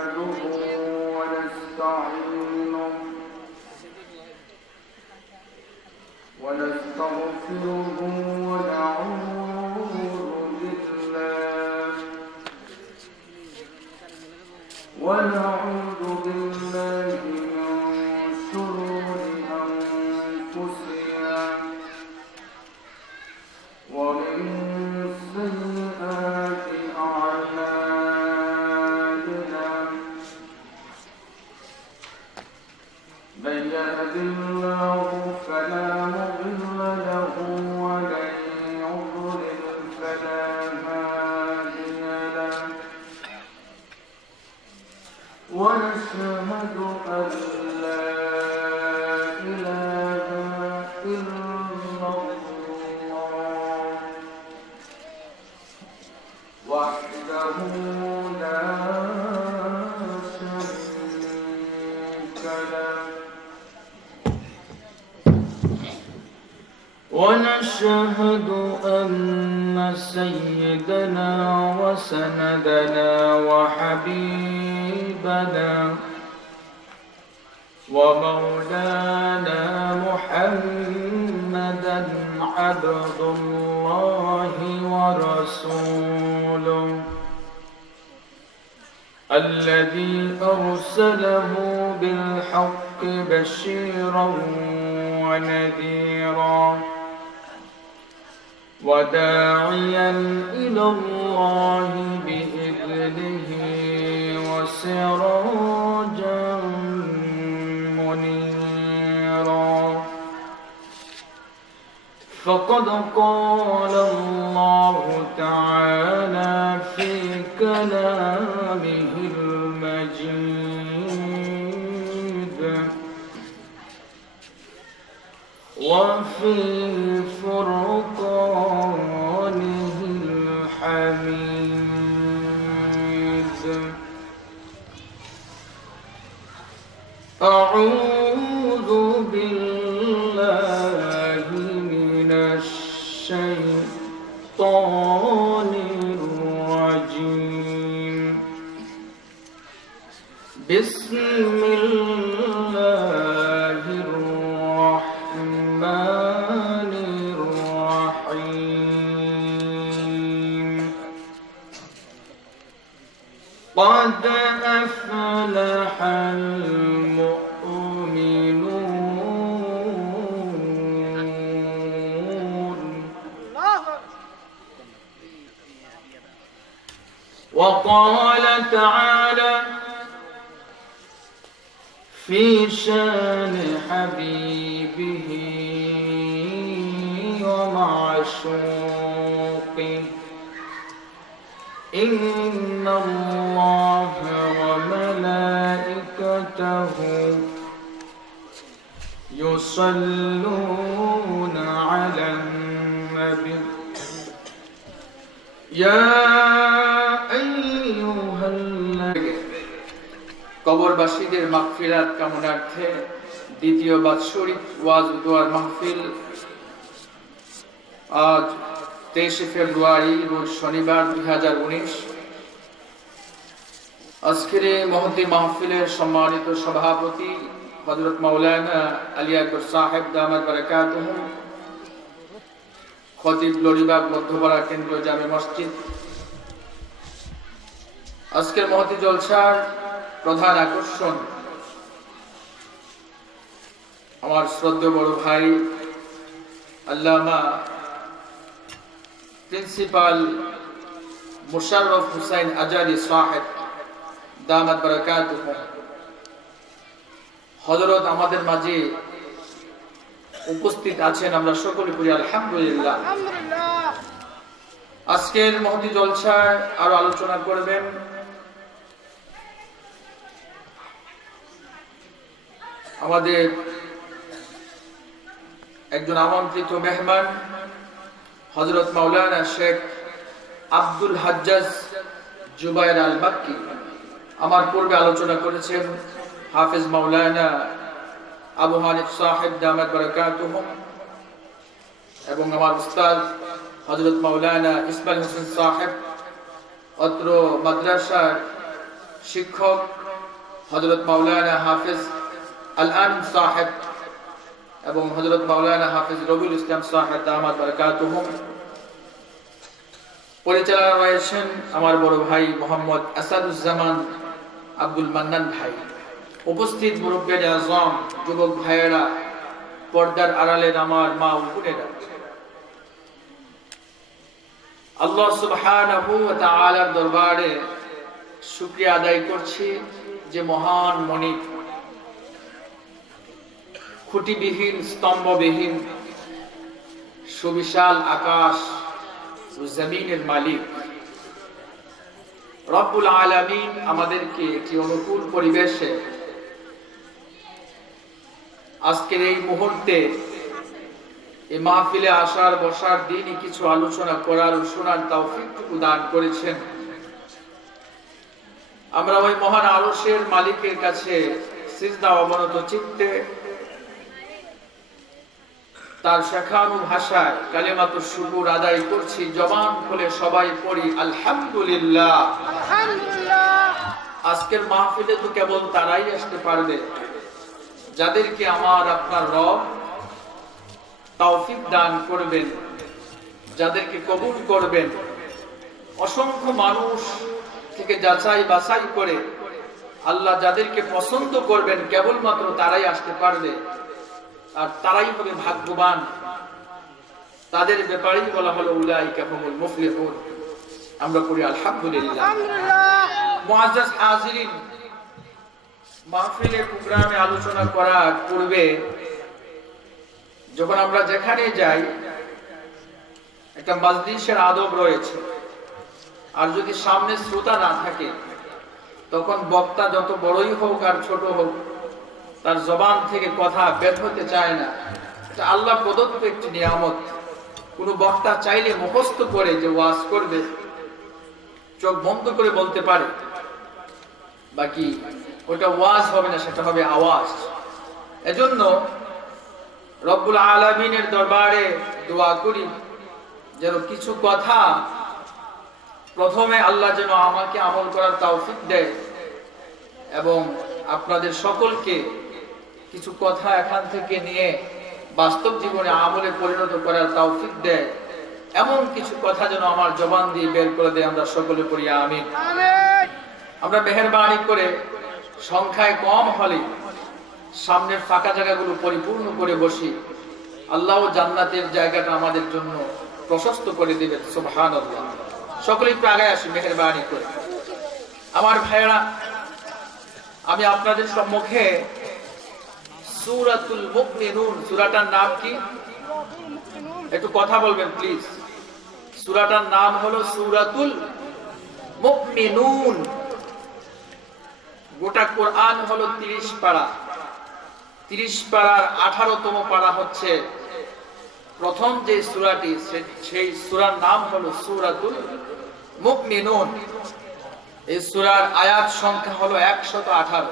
نحمده ونستعينه ونستغفره ونعوذ بالله من شرور أنفسنا ومن سيئات أعمالنا من يهد الله فلا مضل له ومن يضلل فلا هادي له ونشهد أن لا إله إلا الله وحده لا شريك له ونشهد أن سيدنا وسندنا وحبيبنا ومولانا محمدا عبد الله ورسوله الذي أرسله بالحق بشيرا ونذيرا وداعيا إلى الله بإذنه وسراجا منيرا فقد قال الله تعالى في كلامه المجيد وفي فرقانه الحميد أعوذ بالله من الشيطان الرجيم بسم الله الرحمن الرحيم قد أفلح المؤمنون وقال تعالى في شان حبيبه ومعشوقه إن الله وملائكته يصلون على النبي يا أيها الذين কবরবাসীদের মাগফিরাত কামনার্থে দ্বিতীয় বাৎসরিক ওয়াজ ও দোয়ার মাহফিল আজ 23 ফেব্রুয়ারি রোজ শনিবার 2019 আজকের এই মহতী মাহফিলের সম্মানিত সভাপতি হযরত মাওলানা আলী আকবর সাহেব দামাত বারাকাতুহু খতিব লরিবাগ মধ্যপাড়া কেন্দ্রীয় জামে মসজিদ আজকের মহতী জলসার প্রধান আকর্ষণ আমার শ্রদ্ধেয় বড় ভাই আল্লামা প্রিন্সিপাল মুশাররফ হুসাইন আজারি সাহেব দামাত বারাকাতুহু হযরত আমাদের মাঝে উপস্থিত আছেন আমরা সকলে পড়ি আলহামদুলিল্লাহ। আজকের মহতী জলসায় আরো আলোচনা করবেন আমাদের একজন আমন্ত্রিত মেহমান হযরত মাওলানা শেখ আব্দুল হাজ্জাজ জুবায়ের আল মাক্কি। আমার পূর্বে আলোচনা করেছেন হাফেজ মাওলানা আবু হানিফ সাহেব দামাত বারাকাতুহু এবং আমার উস্তাদ হযরত মাওলানা ইসমাইল হোসেন সাহেব অত্র মাদ্রাসার শিক্ষক হযরত মাওলানা হাফেজ আল আমিন সাহেব এবং হযরত মাওলানা হাফেজ রবিউল ইসলাম সাহেব দামাত বারাকাতুহুম। পরিচালনা রয়েছেন আমার বড় ভাই মোহাম্মদ আসাদুজ্জামান আব্দুল মান্নান ভাই। উপস্থিত মুরব্বিয়ানে আযম, যুবক ভাইয়েরা, পর্দার আড়ালের আমার মা ও বোনেরা, আল্লাহ সুবহানাহু ওয়া তাআলার দরবারে শুকরিয়া আদায় করছি যে মহান মনিব, খুঁটিবিহীন, স্তম্ভবিহীন সুবিশাল আকাশ ও জমিনের মালিক রব্বুল আলামিন আমাদেরকে একটি অনুকূল পরিবেশে আজকের এই মুহূর্তে এই মাহফিলে আসার বসার দিনই কিছু আলোচনা করার ও শোনার তৌফিকটুকু দান করেছেন। আমরা ওই মহান আরশের মালিকের কাছে সিজদা অবনত চিত্তে তার শেখানো ভাষায় কালিমাতুশ শুকর আদায় করছি। জবান খুলে সবাই পড়ি আলহামদুলিল্লাহ। আজকের মাহফিলে তো কেবল তারাই আসতে পারবে যাদেরকে আমার আপনার রব তৌফিক দান করবেন, যাদেরকে কবুল করবেন। অসংখ্য মানুষ থেকে যাচাই বাছাই করে আল্লাহ যাদেরকে পছন্দ করবেন কেবলমাত্র তারাই আসতে পারবে, আর তারাই হবে ভাগ্যবান। তাদের ব্যাপারেই বলা হলো উলাইকা হুমুল মুফলিহুন। আমরা করি আলহামদুলিল্লাহ। মুআজ্জাজ হাজিরিন, মাহফিলে প্রোগ্রামে আলোচনা করার পূর্বে যখন আমরা যেখানে যাই একটা মাজলিসের আদব রয়েছে, আর যদি সামনে শ্রোতা না থাকে তখন বক্তা যত বড়ই হোক আর ছোট হোক তার জবান থেকে কথা বের হতে চায় না। এটা আল্লাহ প্রদত্ত একটি নিয়ামত। কোনো বক্তা চাইলে মুখস্থ করে যে ওয়াজ করবে চোখ বন্ধ করে বলতে পারে, বাকি ওটা ওয়াজ হবে না, সেটা হবে আওয়াজ। এজন্য রব্বুল আলামিনের দরবারে দোয়া করি যেন কিছু কথা প্রথমে আল্লাহ যেন আমাকে আমল করার তৌফিক দেয় এবং আপনাদের সকলকে কিছু কথা এখান থেকে নিয়ে বাস্তব জীবনে আমলে পরিণত করার তৌফিক দেয়। এমন কিছু কথা যেন আমার জবান দিয়ে বের করে দেয়। আমরা সকলে পড়ি আমিন। আমরা মেহেরবানি করে সংখ্যায় কম হলে সামনের ফাঁকা জায়গাগুলো পরিপূর্ণ করে বসি। আল্লাহ জান্নাতের জায়গাটা আমাদের জন্য প্রশস্ত করে দিবেন। সুবহানাল্লাহ। সকলেই একটু আগায় আসি মেহেরবানি করে। আমার ভাইয়েরা, আমি আপনাদের সম্মুখে সূরাতুল মুমিনুন, সূরাটার নাম কি? একটু কথা বলবেন প্লিজ। সূরাটার নাম হলো সূরাতুল মুমিনুন। গোটা কোরআন হলো 30 পারা। 30 পারার 18তম পারা হচ্ছে প্রথম যে সূরাটি, সেই সূরার নাম হলো সূরাতুল মুমিনুন। এই সূরার আয়াত সংখ্যা হলো 118।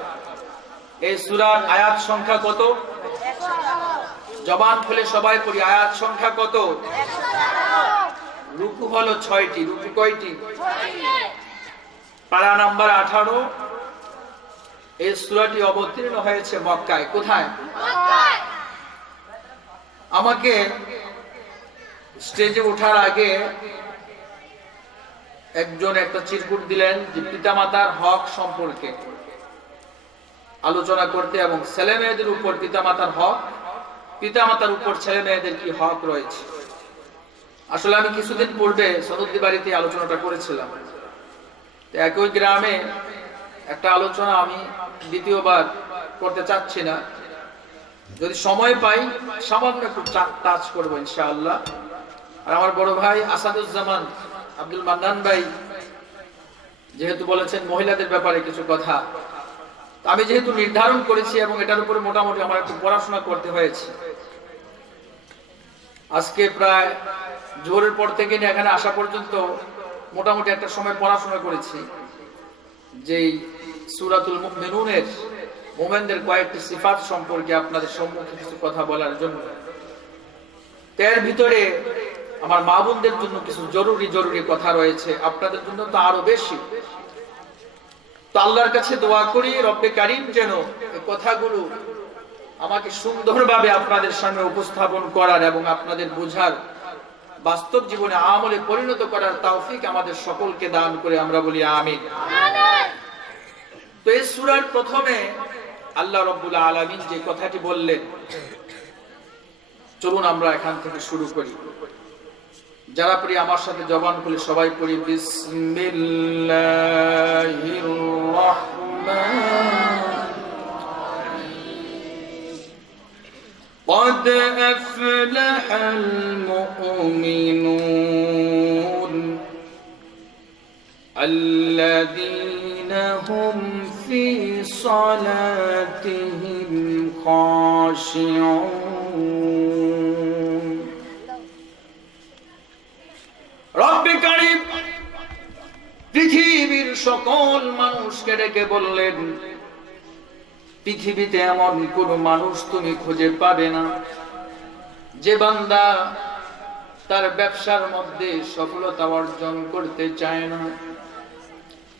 এই সূরার আয়াত সংখ্যা কত? 118। জবান খুলে সবাই পড়ি, আয়াত সংখ্যা কত? 118। রুকু হলো 6টি। রুকু কয়টি? 6টি। পারা নাম্বার 18। এই সূরাটি অবতীর্ণ হয়েছে মক্কায়। কোথায়? মক্কায়। আমাকে স্টেজে ওঠার আগে একজন একটা চিরকুট দিলেন যে পিতামাতার হক সম্পর্কে আলোচনা করতে এবং ছেলে মেয়েদের উপর পিতামাতার হক, পিতামাতার উপর ছেলে মেয়েদের কি হক রয়েছে। আসলে আমি কিছুদিন পূর্বে সনদী বাড়িতে আলোচনাটা করেছিলাম। একই গ্রামে একটা আলোচনা আমি দ্বিতীয়বার করতে চাচ্ছি না, যদি সময় পাই সামান্য একটু টাচ করবো ইনশাআল্লাহ। আর আমার বড় ভাই আসাদুজ্জামান আব্দুল মান্নান ভাই যেহেতু বলেছেন মহিলাদের ব্যাপারে কিছু কথা, আমি যেহেতু নির্ধারণ করেছি এবং এটার উপরে মোটামুটি আমার একটু পড়াশোনা করতে হয়েছে। আজকে প্রায় জোহরের পর থেকে নিয়ে এখানে আসা পর্যন্ত মোটামুটি একটা সময় পড়াশোনা করেছি যেই সূরাতুল মুমিনুনের মুমিনদের কয়েকটি সিফাত সম্পর্কে আপনাদের সম্মুখে কিছু কথা বলার জন্য। এর ভিতরে আমার মা বোনদের জন্য কিছু জরুরি কথা রয়েছে, আপনাদের জন্য তো আরো বেশি। তো আল্লাহর কাছে দোয়া করি রব্বে কারীম যেন এই কথাগুলো আমাকে সুন্দরভাবে আপনাদের সামনে উপস্থাপন করার এবং আপনাদের বোঝার, বাস্তব জীবনে আমলে পরিণত করার তৌফিক আমাদের সকলকে দান করে আমরা বলি আমিন। তো এই সূরার প্রথমে আল্লাহ রাব্বুল আলামিন যে কথাটি বললেন, চলুন আমরা এখান থেকে শুরু করি। যারা পড়ি আমার সাথে জবান খুলে সবাই পড়ি, বিসমিল্লাহির রাহমানির قد أفلح المؤمنون الذين هم في صلاتهم خاشعون রব্বে কারীম পৃথিবীর সকল মানুষকে ডেকে বললেন, পৃথিবীতে এমন কোন মানুষ তুমি খুঁজে পাবে না যে বান্দা তার ব্যবসার মধ্যে সফলতা অর্জন করতে চায় না।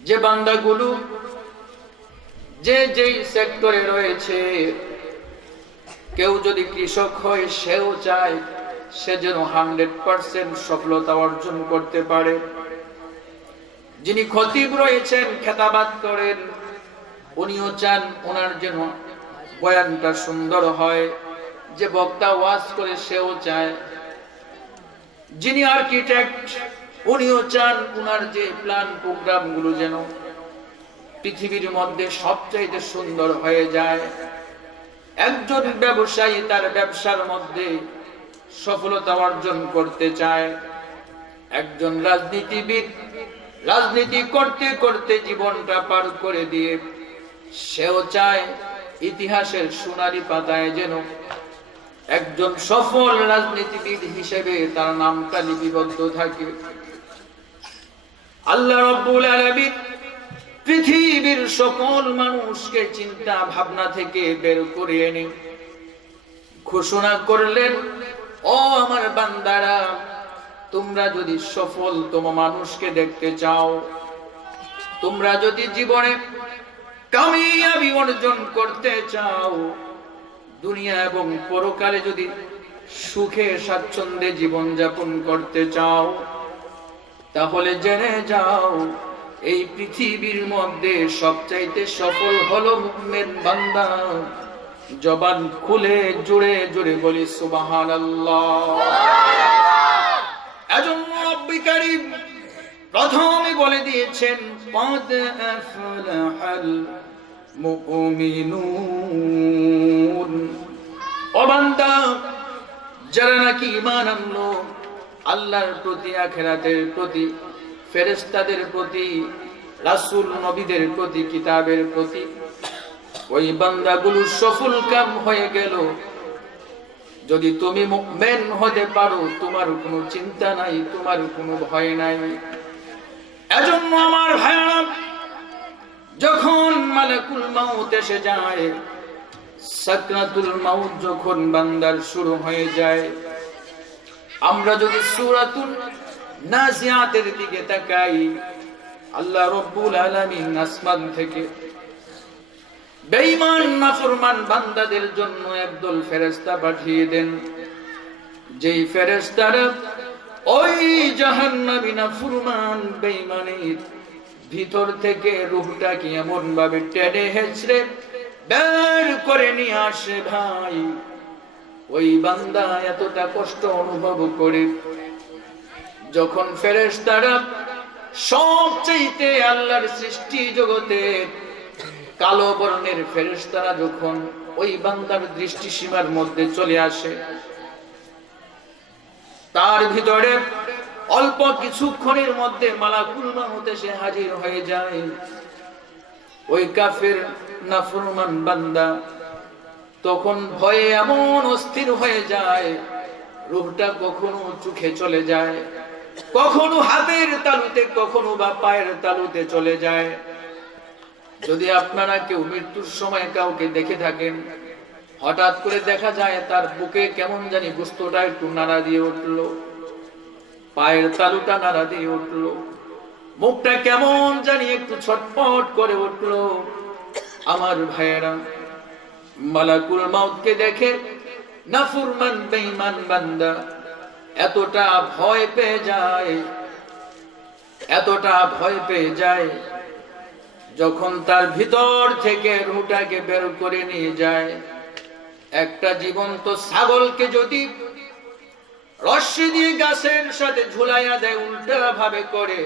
যে বান্দাগুলো যে যেই সেক্টরে রয়েছে, কেউ যদি কৃষক হয় সেও চায় সে যেন 100% সফলতা অর্জন করতে পারে। যিনি খতিব রয়েছেন, খেতাবাত করেন, উনিও চান ওনার যেন বয়ানটা সুন্দর হয়। যে বক্তা ওয়াজ করে সেও চায়। যিনি আর্কিটেক্ট উনিও চান ওনার যে প্ল্যান প্রোগ্রাম গুলো যেন পৃথিবীর মধ্যে সবচাইতে সুন্দর হয়ে যায়। একজন ব্যবসায়ী তার ব্যবসার মধ্যে সফলতা অর্জন করতে চায়। একজন রাজনীতিবিদ রাজনীতি করতে করতে জীবনটা পার করে দিয়ে সেও চায় ইতিহাসের সোনালী পাতায় যেন একজন সফল রাজনীতিবিদ হিসেবে তার নামটা লিপিবদ্ধ থাকে। আল্লাহ রাব্বুল আলামিন পৃথিবীর সকল মানুষকে চিন্তা ভাবনা থেকে বের করে এনে ঘোষণা করলেন, ও আমার বান্দারা, তোমরা যদি সফলতম মানুষকে দেখতে চাও, তোমরা যদি জীবনে কামিয়াবি অর্জন করতে চাও, দুনিয়া এবং পরকালে যদি সুখে স্বাচ্ছন্দ্যে জীবন যাপন করতে চাও, তাহলে জেনে যাও এই পৃথিবীর মধ্যে সবচাইতে সফল হলো মুমিন বান্দা। জবান খুলে জোরে জোরে বলি সুবহানাল্লাহ। এজন্য রব্বে কারীম প্রথমে বলে দিয়েছেন, قد أفلح المؤمنون। ও বান্দা, যারা নাকি ঈমান আনলো আল্লাহর প্রতি, আখিরাতের প্রতি, ফেরেশতাদের প্রতি, রাসূল নবীদের প্রতি, কিতাবের প্রতি, ওই বান্দাগুলো সফল কাম হয়ে গেল। যদি তুমি মুমিন হতে পারো, তোমার কোনো চিন্তা নাই, তোমার কোনো ভয় নাই। এজন্য আমার ভাইরা, যখন মালাকুল মাউত এসে যায়, সাকরাতুল মাউত যখন বান্দার শুরু হয়ে যায়, আমরা যদি সূরাতুন নাজিয়াতের দিকে তাকাই, আল্লাহ রাব্বুল আলামিন আসমান থেকে বেঈমান নাফরমান বান্দাদের জন্য একদল ফেরেশতা পাঠিয়ে দেন। যেই ফেরেশতারা ওই জাহান্নামী নাফরমান বেঈমানের ভিতর থেকে রূহটাকে এমন ভাবে টেনে হেঁচড়ে বের করে নিয়ে আসে, ভাই ওই বান্দা এতটা কষ্ট অনুভব করে। যখন ফেরেশতারা সবচেয়ে আল্লাহর সৃষ্টি জগতে কালো বর্ণের ফেরেশতারা যখন ওই বান্দার দৃষ্টি সীমার মধ্যে চলে আসে, তার ভিতরে অল্প কিছুক্ষণের মধ্যে মালাকুল মাউত এসে হাজির হয়ে যায়। ওই কাফের নাফরমান বান্দা তখন ভয়ে এমন অস্থির হয়ে যায়, রূহটা কখনো চোখে চলে যায়, কখনো হাতের তালুতে, কখনো বা পায়ের তালুতে চলে যায়। যদি আপনারা কেউ মৃত্যুর সময় কাউকে দেখে থাকেন, হঠাৎ করে দেখা যায় তার বুকে কেমন জানি গোশতটা একটু নাড়া দিয়ে উঠলো, পায়ের তালুটা নাড়া দিয়ে উঠলো, মুখটা কেমন জানি একটু ছটফট করে উঠলো। আমার ভাইয়েরা, মালাকুল মাউতকে দেখে নাফরমান বেঈমান বান্দা এতটা ভয় পেয়ে যায়, এতটা ভয় পেয়ে যায়, যখন তার ভিতর থেকে রূহটাকে বের করে নিয়ে যায়। একটা জীবন্ত ছাগলকে যদি রশি দিয়ে গাছের সাথে ঝুলাইয়া দেয় উল্টা ভাবে করে,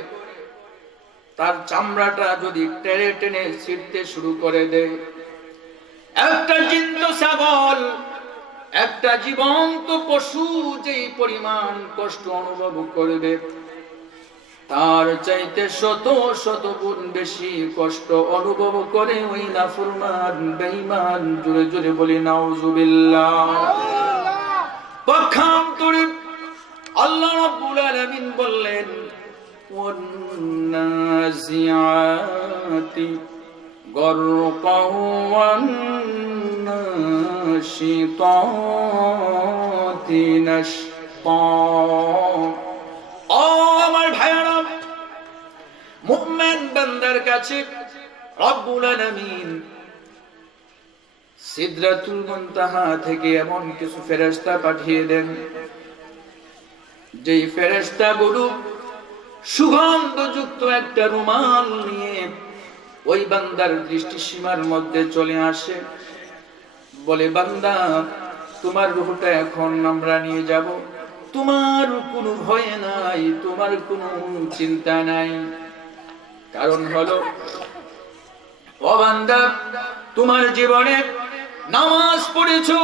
তার চামড়াটা যদি টেনে টেনে ছিঁড়তে শুরু করে দেয়, একটা জীবন্ত ছাগল, একটা জীবন্ত পশু যেই পরিমাণ কষ্ট অনুভব করবে, তার চাইতে শত শত গুণ বেশি কষ্ট অনুভব করে ওই নাফরমান বেঈমান। জোরে জোরে বলি নাউজুবিল্লাহ। পক্ষান্তরে আল্লাহ রাব্বুল আলামিন বললেন, ওয়ান্নাজিআতি গরকাও ওয়ান্নাশিতাতি নাশতা। ও আমার ভাইয়েরা, মুমিন বান্দার কাছে রব্বুল আলামিন সিদরাতুল মুনতাহা থেকে এমন কিছু ফেরেশতা পাঠিয়ে দেন, যেই ফেরেশতাগুলো সুগন্ধযুক্ত একটা রুমাল নিয়ে ওই বান্দার দৃষ্টিসীমার মধ্যে চলে আসে, বলে, বান্দা তোমার রূহটা এখন আমরা নিয়ে যাব, তোমার কোনো ভয় নাই, তোমার কোনো চিন্তা নাই। কারণ হলো, ও বান্দা, তোমার জীবনে নামাজ পড়েছো,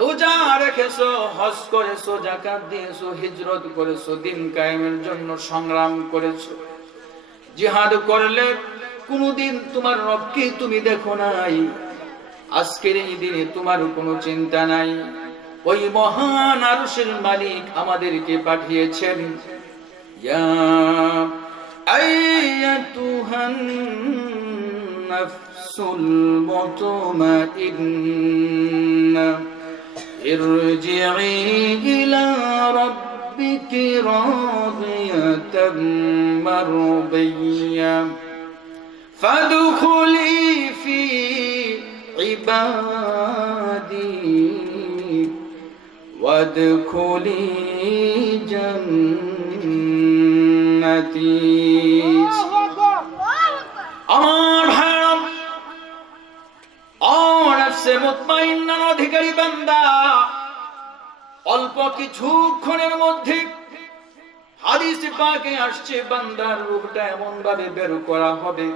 রোজা রেখেছো, হজ করেছো, যাকাত দিয়েছো, হিজরত করেছো, দিন কায়েমের জন্য সংগ্রাম করেছো, জিহাদ করলে কোনদিন তোমার রবকে তুমি দেখো নাই। আজকের এই দিনে তোমার কোনো চিন্তা নাই। ওই মহান আরশের মালিক আমাদেরকে পাঠিয়েছেন, ইয়া আইয়াতুহান নাফসুল মুতমাইন্না ইরজিই ইলা রাব্বিকি রাদিয়াতাম মারদিয়া ফাদখুলি ফি ইবাদি ওয়াদখুলি জান্নাতি। আমার ভাইরা, নফসে মুতমাইন্নার অধিকারী বান্দা, অল্প কিছুক্ষণের মধ্যে হাদিসে পাকে আসছে, বান্দার রূহটা এমন ভাবে বের করা হবে,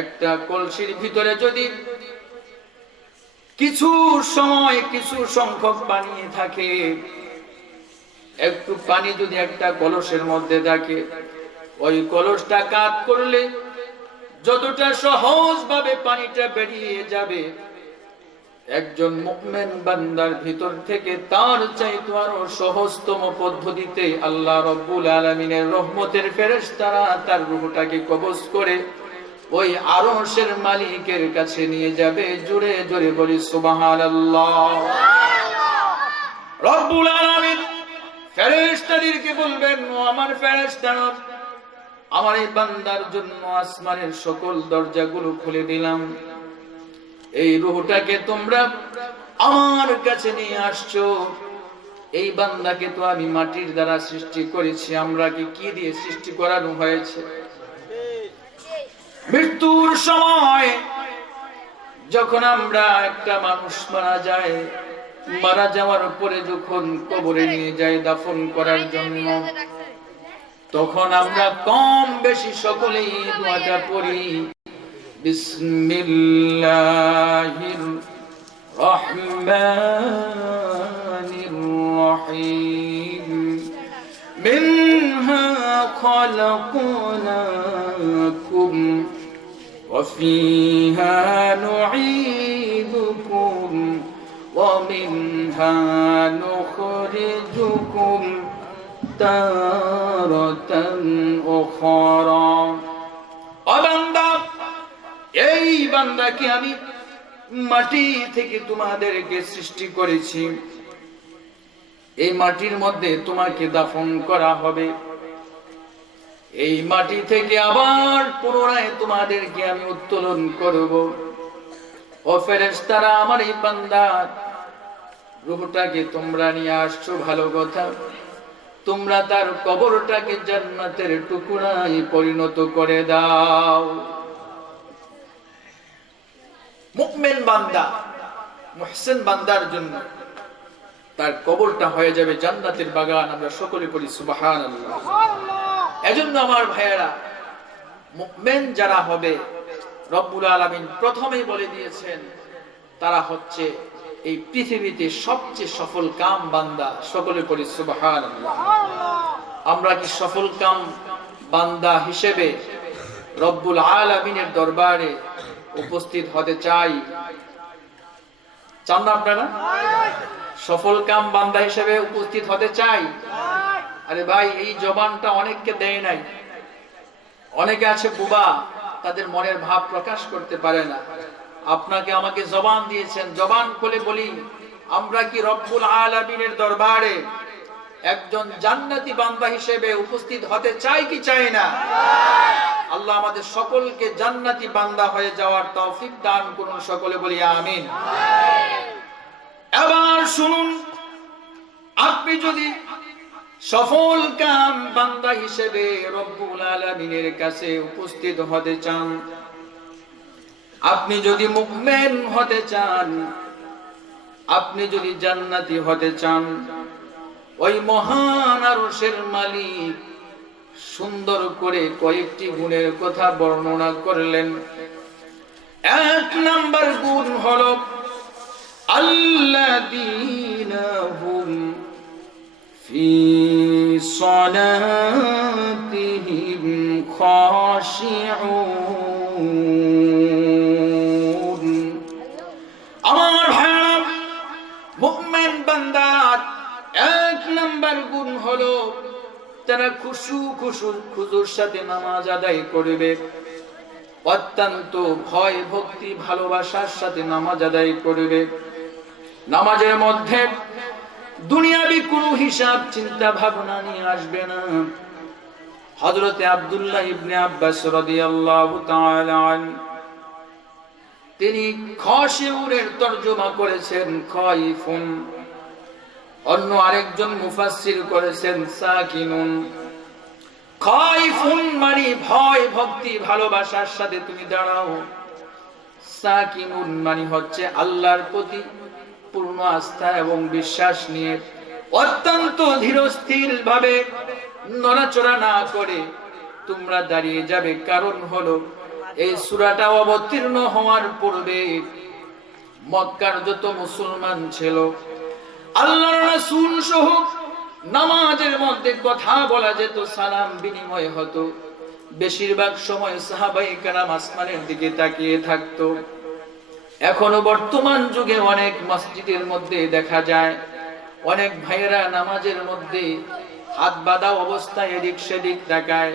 একটা কলসির ভিতরে যদি কিছু সময় কিছু সংখ্যক পানি থাকে, একটু পানি যদি একটা কলসের মধ্যে থাকে, ওই কলসটা কাত করলে যতটা সহজ ভাবে পানিটা বেরিয়ে যাবে, একজন মুমিন বান্দার ভিতর থেকে তার চাইতে আরো সহজতম পদ্ধতিতে আল্লাহ রাব্বুল আলামিনের রহমতের ফেরেশতারা তার রূহটাকে কবজ করে ওই আরশের মালিকের কাছে নিয়ে যাবে। জোরে জোরে বলি সুবহানাল্লাহ। রব্বুল আলামিন ফেরেশতাদেরকে বলবেন, ও আমার ফেরেশতারা, আমার এই বান্দার জন্য আসমানের সকল দরজাগুলো খুলে দিলাম, এই রূহটাকে তোমরা আমার কাছে নিয়ে আসছো। এই বান্দাকে তো আমি মাটির দ্বারা সৃষ্টি করেছি, আমরা কি দিয়ে সৃষ্টি করানো হয়েছে? মৃত্যুর সময় যখন আমরা একটা মানুষ মারা যায়, মারা যাওয়ার পরে যখন কবরে নিয়ে যাই দাফন করার জন্য, তখন আমরা কম বেশি সকলেই দোয়াটা পড়ি, বিসমিল্লাহির রহমানির রহিম, মিনহা খালাকনাকুম ওয়া ফিহা নুঈদুকুম ওয়া মিনহা নুখরিজুকুম তারাতান উখরা। ও বান্দা, এই বান্দাকে আমি মাটি থেকে তোমাদেরকে সৃষ্টি করেছি, এই মাটির মধ্যে তোমাকে দাফন করা হবে। এই মাটি থেকে আবার পুনরায় তোমাদেরকে আমি উত্তোলন করব। ও ফেরেশতারা, আমার এই বান্দার রূহটাকে তোমরা নিয়ে আসছো, ভালো কথা, তোমরা তার কবরটাকে জান্নাতের টুকরায় পরিণত করে দাও। মুমিন বান্দা, মুহসিন বান্দার জন্য তার কবরটা হয়ে যাবে জান্নাতের বাগান। আমরা সকলে পড়ি সুবহানাল্লাহ। এজন্য আমার ভাইয়েরা, মুমিন যারা হবে রব্বুল আলামিন প্রথমেই বলে দিয়েছেন তারা হচ্ছে এই পৃথিবীতে সবচেয়ে সফল কাম বান্দা। সকলে পড়ি সুবহানাল্লাহ। আমরা কি সফল কাম বান্দা হিসেবে রব্বুল আলামিনের দরবারে উপস্থিত হতে চাই? চান না আপনারা? সফল কাম বান্দা হিসেবে উপস্থিত হতে চাই? আরে ভাই, এই জবানটা অনেককে দেয় নাই। অনেকে আছে বুবা, তাদের মনের ভাব প্রকাশ করতে পারে না। আপনাকে আমাকে জবান দিয়েছেন, জবান খুলে বলি, আমরা কি রব্বুল আলামিনের দরবারে একজন জান্নাতি বান্দা হিসেবে উপস্থিত হতে চাই কি চাই না? আল্লাহ আমাদের সকলকে জান্নাতি বান্দা হয়ে যাওয়ার তৌফিক দান করুন। সকলে বলি আমিন। এবার শুনুন, আপনি যদি সফল কাম বান্দা হিসেবে রব্বুল আলামিনের কাছে উপস্থিত হতে চান, আপনি যদি মুমিন হতে চান, আপনি যদি জান্নাতি হতে চান, ওই মহান আরশের মালিক সুন্দর করে কয়েকটি গুণের কথা বর্ণনা করলেন। এক নাম্বার গুণ হলো আল্লাযীনা হুম ফি সালাতিহিম খাশিউন। আমার ভাইরা, মুমিন বান্দার এক নাম্বার গুণ হলো তারা খুশুর সাথে নামাজ আদায় করবে, অত্যন্ত ভয় ভক্তি ভালোবাসার সাথে নামাজ আদায় করবে। নামাজের মধ্যে দুনিয়াবি কোনো হিসাব চিন্তা ভাবনা নিয়ে আসবে না। হযরতে আব্দুল্লাহ ইবনে আব্বাস রাদিয়াল্লাহু তাআলা আনহু তিনি খাশিউরের তরজমা করেছেন খাইফুন, অন্য আরেকজন মুফাসসির করেছেন সাকিনুন। খাইফুন মানে ভয় ভক্তি ভালোবাসার সাথে তুমি দাঁড়াও, সাকিনুন মানে হচ্ছে আল্লাহর প্রতি পূর্ণ আস্থা এবং বিশ্বাস নিয়ে অত্যন্ত ধীরস্থির ভাবে নড়াচড়া না করে তোমরা দাঁড়িয়ে যাবে। কারণ হলো এই সূরাটা অবতীর্ণ হওয়ার পূর্বে মক্কার যত মুসলমান ছিল, আল্লাহর রাসূল সহ নামাজের মধ্যে কথা বলা যেত, সালাম বিনিময় হতো। বেশিরভাগ সময় সাহাবায়ে কেরাম আসমানের দিকে তাকিয়ে থাকতো। এখনো বর্তমান যুগে অনেক মসজিদের মধ্যে দেখা যায় অনেক ভাইয়েরা নামাজের মধ্যে হাত বাঁধা অবস্থায় এদিক সেদিক তাকায়।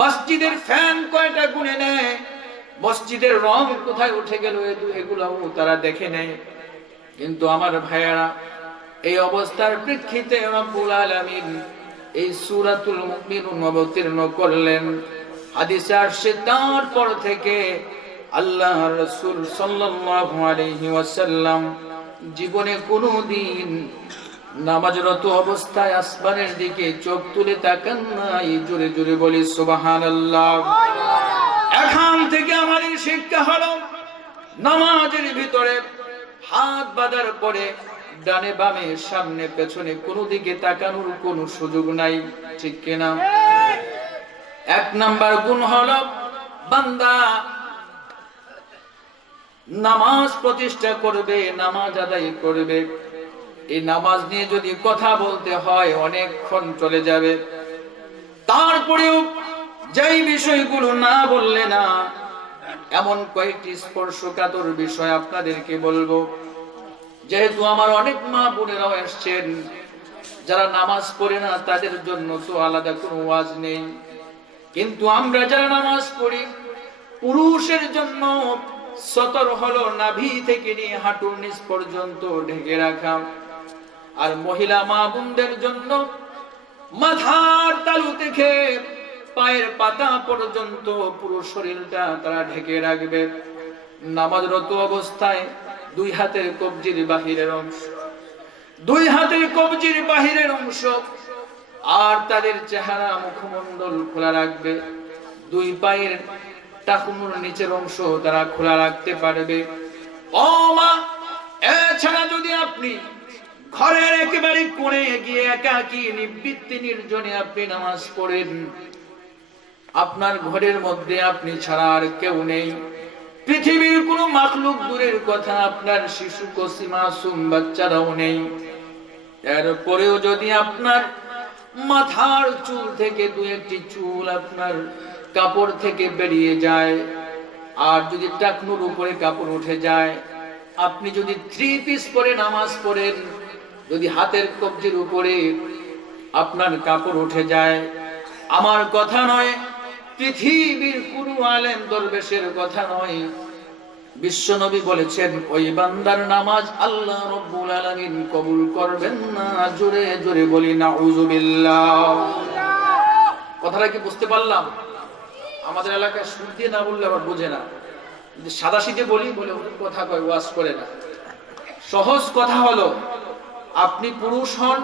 মসজিদের ফ্যান কয়টা গুনে নেয়, মসজিদের রং কোথায় উঠে গেল এগুলাও তারা দেখে নেয়। কিন্তু আমার ভাইয়েরা, এই অবস্থার প্রেক্ষিতে রব্বুল আলামিন এই সূরাতুল মুমিনুন অবতীর্ণ করলেন। হাদিসে আসছে তারপর থেকে আল্লাহর রাসূল সাল্লাল্লাহু আলাইহি ওয়াসাল্লাম জীবনে কোনোদিন নামাজরত অবস্থায় আসমানের দিকে চোখ তুলে তাকান নাই। জোরে জোরে বলি সুবহানাল্লাহ। এখান থেকে আমাদের শিক্ষা হলো নামাজের ভিতরে হাত বাঁধার পরে ডানে বামে সামনে পেছনে কোনো দিকে তাকানোর কোনো সুযোগ নাই, ঠিক কিনা? এক নাম্বার গুণ হলো বান্দা নামাজ প্রতিষ্ঠা করবে, নামাজ আদায় করবে। এই নামাজ নিয়ে যদি কথা বলতে হয় অনেকক্ষণ চলে যাবে। তারপরেও যেই বিষয়গুলো না বললে না, এমন কয়েকটি স্পর্শকাতর বিষয় আপনাদেরকে বলবো। যেহেতু আমার অনেক মা বোনেরাও এসছেন যারা নামাজ পড়ে না, তাদের জন্য তো আলাদা কোনো ওয়াজ নেই। কিন্তু আমরা যারা নামাজ পড়ি, পুরুষের জন্য সতর হলো নাভি থেকে নিয়ে হাঁটুর নিচ পর্যন্ত ঢেকে রাখা, আর মহিলা মা বোনদের জন্য মাথার তালু থেকে পায়ের পাতা পর্যন্ত পুরো শরীরটা তারা ঢেকে রাখবে। নামাজরত অবস্থায় দুই হাতের কবজির বাহিরের অংশ, দুই হাতের কবজির বাহিরের অংশ আর তাদের চেহারা মুখমণ্ডল খোলা রাখবে। দুই পায়ের টাকুনুর নিচের অংশ তারা খোলা রাখতে পারবে। ও মা, এছাড়া যদি আপনি ঘরের একেবারে কোণে গিয়ে একাকী নিবৃত্তি নির্জনে আপনি নামাজ পড়েন, আপনার ঘরের মধ্যে আপনি ছাড়া আর কেউ নেই, পৃথিবীর কোনো মাখলুক দূরের কথা, আপনার শিশু কচি মাসুম বাচ্চারাও নেই, এরপরেও যদি আপনার মাথার চুল থেকে দু একটি চুল আপনার কাপড় থেকে বেরিয়ে যায়, আর যদি টাকনুর উপরে কাপড় উঠে যায়, আপনি যদি 3 পিস পরে নামাজ পড়েন, যদি হাতের কবজির উপরে আপনার কাপড় উঠে যায়, আমার কথা নয়, পৃথিবীর কোনো আলেম দরবেশের কথা নয়, বিশ্বনবী বলেছেন ওই বান্দার নামাজ আল্লাহ রাব্বুল আলামিন কবুল করবেন না। জোরে জোরে বলি নাউযুবিল্লাহ। কথাটা কি বুঝতে পারলাম? আমাদের এলাকায় সুর দিয়ে না বললে আবার বোঝে না, সাদাসিধে বলি বলে কথা কয়, ওয়াজ করে না। সহজ কথা হলো, আপনি পুরুষ হন,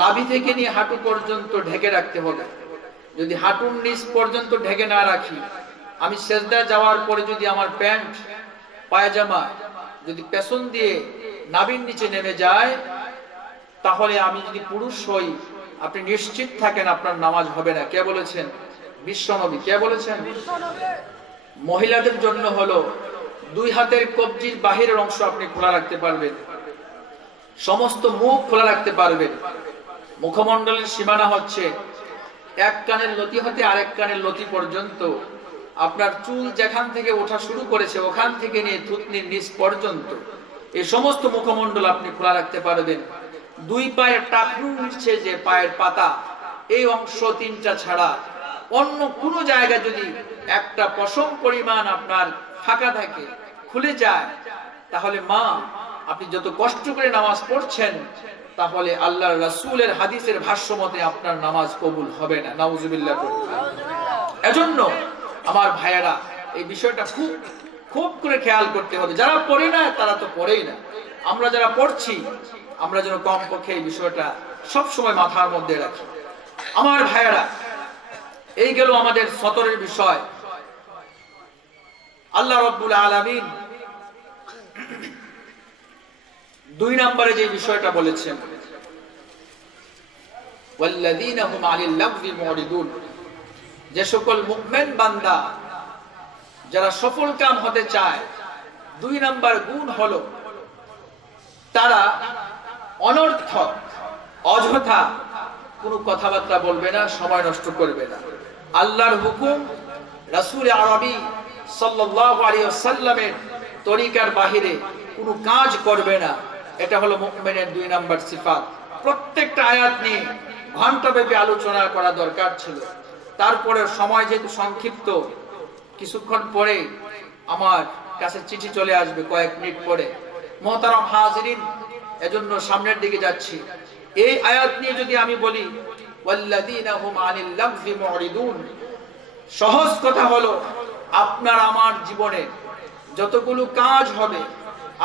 নাভি থেকে নিয়ে হাঁটু পর্যন্ত ঢেকে রাখতে হবে। যদি হাঁটুর নিচ পর্যন্ত ঢেকে না রাখি, আমি সেজদায় যাওয়ার পরে যদি আমার প্যান্ট পায়জামা যদি পেছন দিয়ে নাভির নিচে নেমে যায়, তাহলে আমি যদি পুরুষ হই, আপনি নিশ্চিত থাকেন আপনার নামাজ হবে না। কে বলেছেন? বিশ্বনবী। কে বলেছেন? মহিলাদের জন্য হলো দুই হাতের কবজির বাহিরের অংশ আপনি খোলা রাখতে পারবেন, সমস্ত মুখ খোলা রাখতে পারবেন। মুখমণ্ডলের সীমানা হচ্ছে এক কানের লতি হতে আরেক কানের লতি পর্যন্ত, আপনার চুল যেখান থেকে ওঠা শুরু করেছে ওখান থেকে নিয়ে থুতনির নিচ পর্যন্ত এই সমস্ত মুখমণ্ডল আপনি খোলা রাখতে পারবেন। দুই পায়ের টাকনুর নিচে যে পায়ের পাতা, এই অংশ 3টা ছাড়া অন্য কোনো জায়গায় যদি একটা পশম পরিমাণ আপনার ফাঁকা থাকে, খুলে যায়, তাহলে মা আপনি যত কষ্ট করে নামাজ পড়ছেন, তাহলে আল্লাহর রাসূলের হাদিসের ভাষ্য মতে আপনার নামাজ কবুল হবে না। নাউযুবিল্লাহ। এজন্য আমার ভাইয়েরা এই বিষয়টা খুব খুব করে খেয়াল করতে হবে। যারা পড়ে না তারা তো পড়েই না, আমরা যারা পড়ছি আমরা যেন কমপক্ষে এই বিষয়টা সব সময় মাথার মধ্যে রাখি। আমার ভাইয়েরা, এই গেল আমাদের সতরের বিষয়। আল্লাহ রাব্বুল আলামিন 2 নম্বরে যে বিষয়টা বলেছেন, ওয়াল্লাযীনা হুম আনিল লাগযি মুরিদুন, যে সকল মুমিন বান্দা যারা সফল কাম হতে চায়, 2 নম্বর গুণ হলো তারা অনর্থক অযথা কোনো কথাবার্তা বলবে না, সময় নষ্ট করবে না। আল্লাহর হুকুম, রাসূল আরবি সাল্লাল্লাহু আলাইহি ওয়াসাল্লামের তরিকার বাহিরে কোনো কাজ করবে না। এটা হলো মুমিনের 2 নম্বর সিফাত। প্রত্যেকটা আয়াত নিয়ে ঘন্টাব্যাপী আলোচনা করা দরকার ছিল, তারপরে সময় যেহেতু সংক্ষিপ্ত, কিছুক্ষণ পরে আমার কাছে চিঠি চলে আসবে, কয়েক মিনিট পরে। মুহতারাম হাজিরিন, এজন্য সামনের দিকে যাচ্ছি। এই আয়াত নিয়ে যদি আমি বলি ওয়াল্লাযীনা হুম আনিল লাগযি মুরিদুন, সহজ কথা হলো আপনার আমার জীবনে যতগুলো কাজ হবে,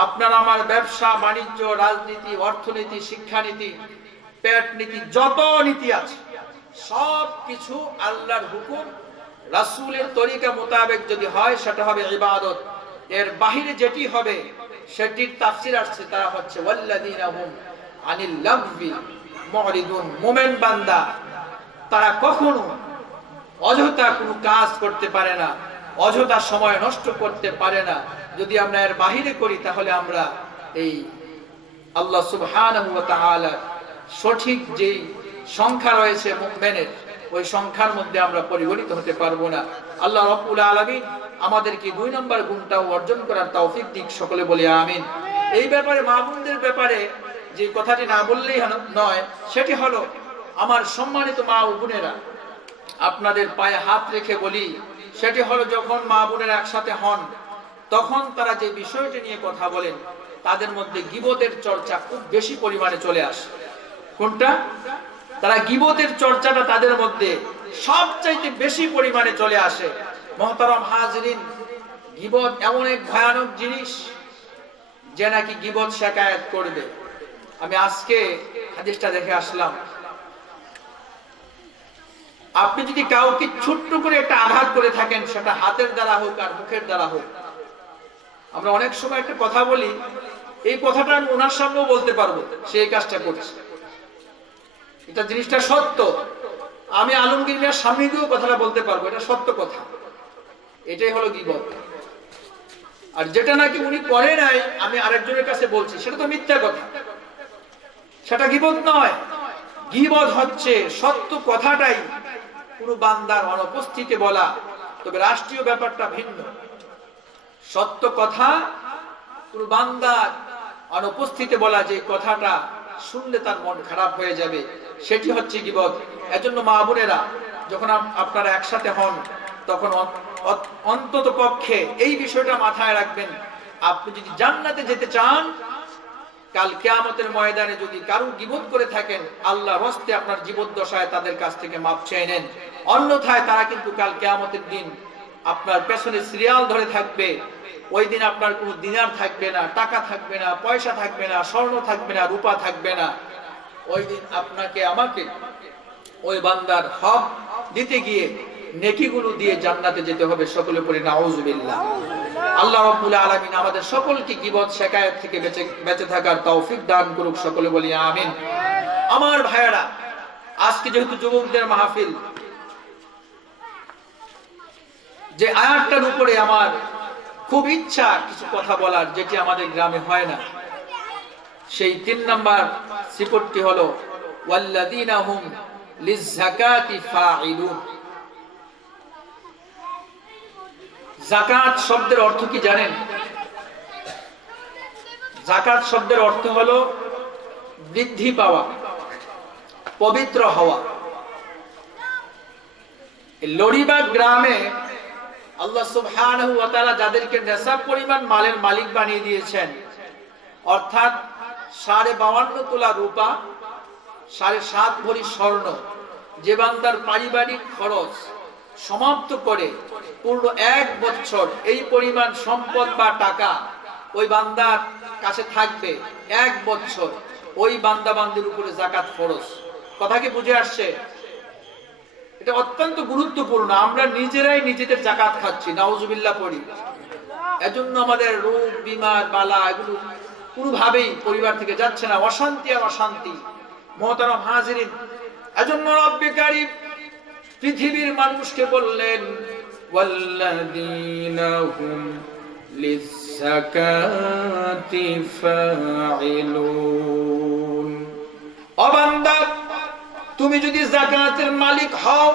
আপনার আমার ব্যবসা বাণিজ্য, রাজনীতি, অর্থনীতি, শিক্ষানীতি, পেট নীতি, যত নীতি আছে সব কিছু আল্লাহর হুকুম রাসূলের তরিকা মোতাবেক যদি হয় সেটা হবে ইবাদত। এর বাহিরে যেটি হবে সেটির তাফসীর আসছে, তারা হচ্ছে ওয়াল্লাযীনা হুম আনিল লাগযি মুরিদুন। মুমিন বান্দা তারা কখনো অযথা কোনো কাজ করতে পারে না, অযথা সময় নষ্ট করতে পারে না। যদি আমরা এর বাহিরে করি তাহলে আমরা এই আল্লাহ সুবহানাহু ওয়া তাআলা সঠিক যে সংখ্যা রয়েছে মুমিনের, ওই সংখ্যার মধ্যে আমরা পরিগণিত হতে পারবো না। আল্লাহ রাব্বুল আলামিন আমাদেরকে 2 নম্বর গুণটাও অর্জন করার তৌফিক দিক, সকলে বলি আমিন। এই ব্যাপারে মা বোনদের ব্যাপারে যে কথাটি না বললেই নয়, সেটি হলো আমার সম্মানিত মা ও বোনেরা, আপনাদের পায়ে হাত রেখে বলি, সেটি হলো যখন মা বোনেরা একসাথে হন তখন তারা যে বিষয়টি নিয়ে কথা বলেন তাদের মধ্যে গীবতের চর্চা খুব বেশি পরিমাণে চলে আসে। কোনটা? তারা গীবতের চর্চাটা তাদের মধ্যে সবচাইতে বেশি পরিমাণে চলে আসে। মুহতারাম হাজিরিন, গীবত এমন এক ভয়ানক জিনিস যে নাকি গীবত শিকায়াত করবে। আমি আজকে হাদিসটা দেখে আসলাম, আপনি যদি কাউকে ছোট্ট করে একটা আঘাত করে থাকেন, সেটা হাতের দ্বারা হোক আর মুখের দ্বারা হোক, আমরা অনেক সময় একটা কথা বলি, এই কথাটা আমি ওনার সামনেও বলতে পারবো, সে এই কাজটা করছে, এটা জিনিসটা সত্য, আমি আলমগীর মিয়ার সামনে দিয়েও কথাটা বলতে পারবো, এটা সত্য কথা। এটাই হলো গীবত। আর যেটা নাকি উনি করে নাই, আমি আরেকজনের কাছে বলছি, সেটা তো মিথ্যা কথা, সেটা গীবত নয়। গীবত হচ্ছে সত্য কথাটাই কোনো বান্দার অনুপস্থিতিতে বলা, তবে রাষ্ট্রীয় ব্যাপারটা ভিন্ন। সত্য কথা কোনো বান্দার অনুপস্থিতিতে বলা, যে কথাটা শুনলে তার মন খারাপ হয়ে যাবে, সেটি হচ্ছে গীবত। এজন্য মা বোনেরা, যখন আপনারা একসাথে হন, তখন অন্তত পক্ষে এই বিষয়টা মাথায় রাখবেন, আপনি যদি জান্নাতে যেতে চান, কাল কিয়ামতের ময়দানে যদি কারো গীবত করে থাকেন, আল্লাহর হস্তে আপনার জীবদ্দশায় তাদের কাছ থেকে মাপ চেয়ে নেন, অন্যথায় তারা কিন্তু কাল কিয়ামতের দিন আপনার পেছনে সিরিয়াল ধরে থাকবে। ওই দিন আপনার কোনো দিনার থাকবে না, টাকা থাকবে না, পয়সা থাকবে না, স্বর্ণ থাকবে না, রূপা থাকবে না। ওই দিন আপনাকে আমাকে ওই বান্দার হক দিতে গিয়ে নেকিগুলো দিয়ে জান্নাতে যেতে হবে। সকলে পড়ি নাউজুবিল্লাহ। আল্লাহ রাব্বুল আলামিন আমাদের সকলকে গীবত শিকায়াত থেকে বেঁচে থাকার তৌফিক দান করুক। সকলে বলি আমিন। আমার ভাইয়েরা, আজকে যেহেতু যুবকদের মাহফিল, যে আয়াতটার উপরে আমার খুব ইচ্ছা কিছু কথা বলার, যেটি আমাদের গ্রামে হয় না, সেই 3 নাম্বার সিফতটি হলো ওয়াল্লাযীনা হুম লিয-যাকাতি ফাঈলুন। যাকাত শব্দের অর্থ কি জানেন? যাকাত শব্দের অর্থ হলো বৃদ্ধি পাওয়া, পবিত্র হওয়া। লড়িবাগ গ্রামে আল্লাহ সুবহানাহু ওয়া তাআলা যাদেরকে নেশাব পরিমাণ মালের মালিক বানিয়ে দিয়েছেন, অর্থাৎ 52.5 তোলা রূপা, 7.5 ভরি স্বর্ণ, যে বান্দার পারিবারিক খরচ সমাপ্ত করে পুরো 1 বছর এই পরিমাণ সম্পদ বা টাকা ওই বান্দার কাছে থাকবে 1 বছর, ওই বান্দা বান্দির উপরে যাকাত ফরজ। কথা কি বুঝে আসছে? এটা অত্যন্ত গুরুত্বপূর্ণ। আমরা নিজেরাই নিজেদের যাকাত খাচ্ছি, নাউজুবিল্লাহ পড়ি। এজন্য আমাদের রোগ, বিমার, বালা এগুলো কোনোভাবেই পরিবার থেকে যাচ্ছে না, অশান্তি আর অশান্তি। মুহতারাম হাজিরিন, এজন্য রব্বে কারীম পৃথিবীর মানুষকে বললেন ওয়াল্লাযীনা হুম লিয-যাকাতি ফাঈলুন। ও বান্দা, তুমি যদি যাকাতের মালিক হও,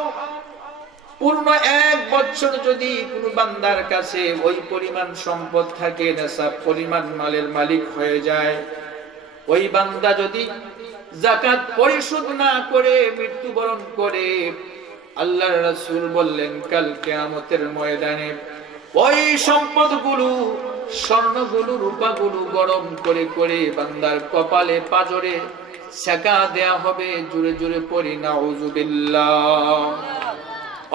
পূর্ণ 1 বছর যদি কোনো বান্দার কাছে ওই পরিমাণ সম্পদ থাকে, নেশাব পরিমাণ মালের মালিক হয়ে যায়, ওই বান্দা যদি যাকাত পরিশোধ না করে মৃত্যুবরণ করে, আল্লাহর রাসূল বললেন কাল কিয়ামতের ময়দানে ওই সম্পদগুলো, স্বর্ণগুলো, রূপাগুলো গরম করে করে বান্দার কপালে পাজরে সেকা দেয়া হবে। জোরে জোরে পড়ি নাউজুবিল্লাহ।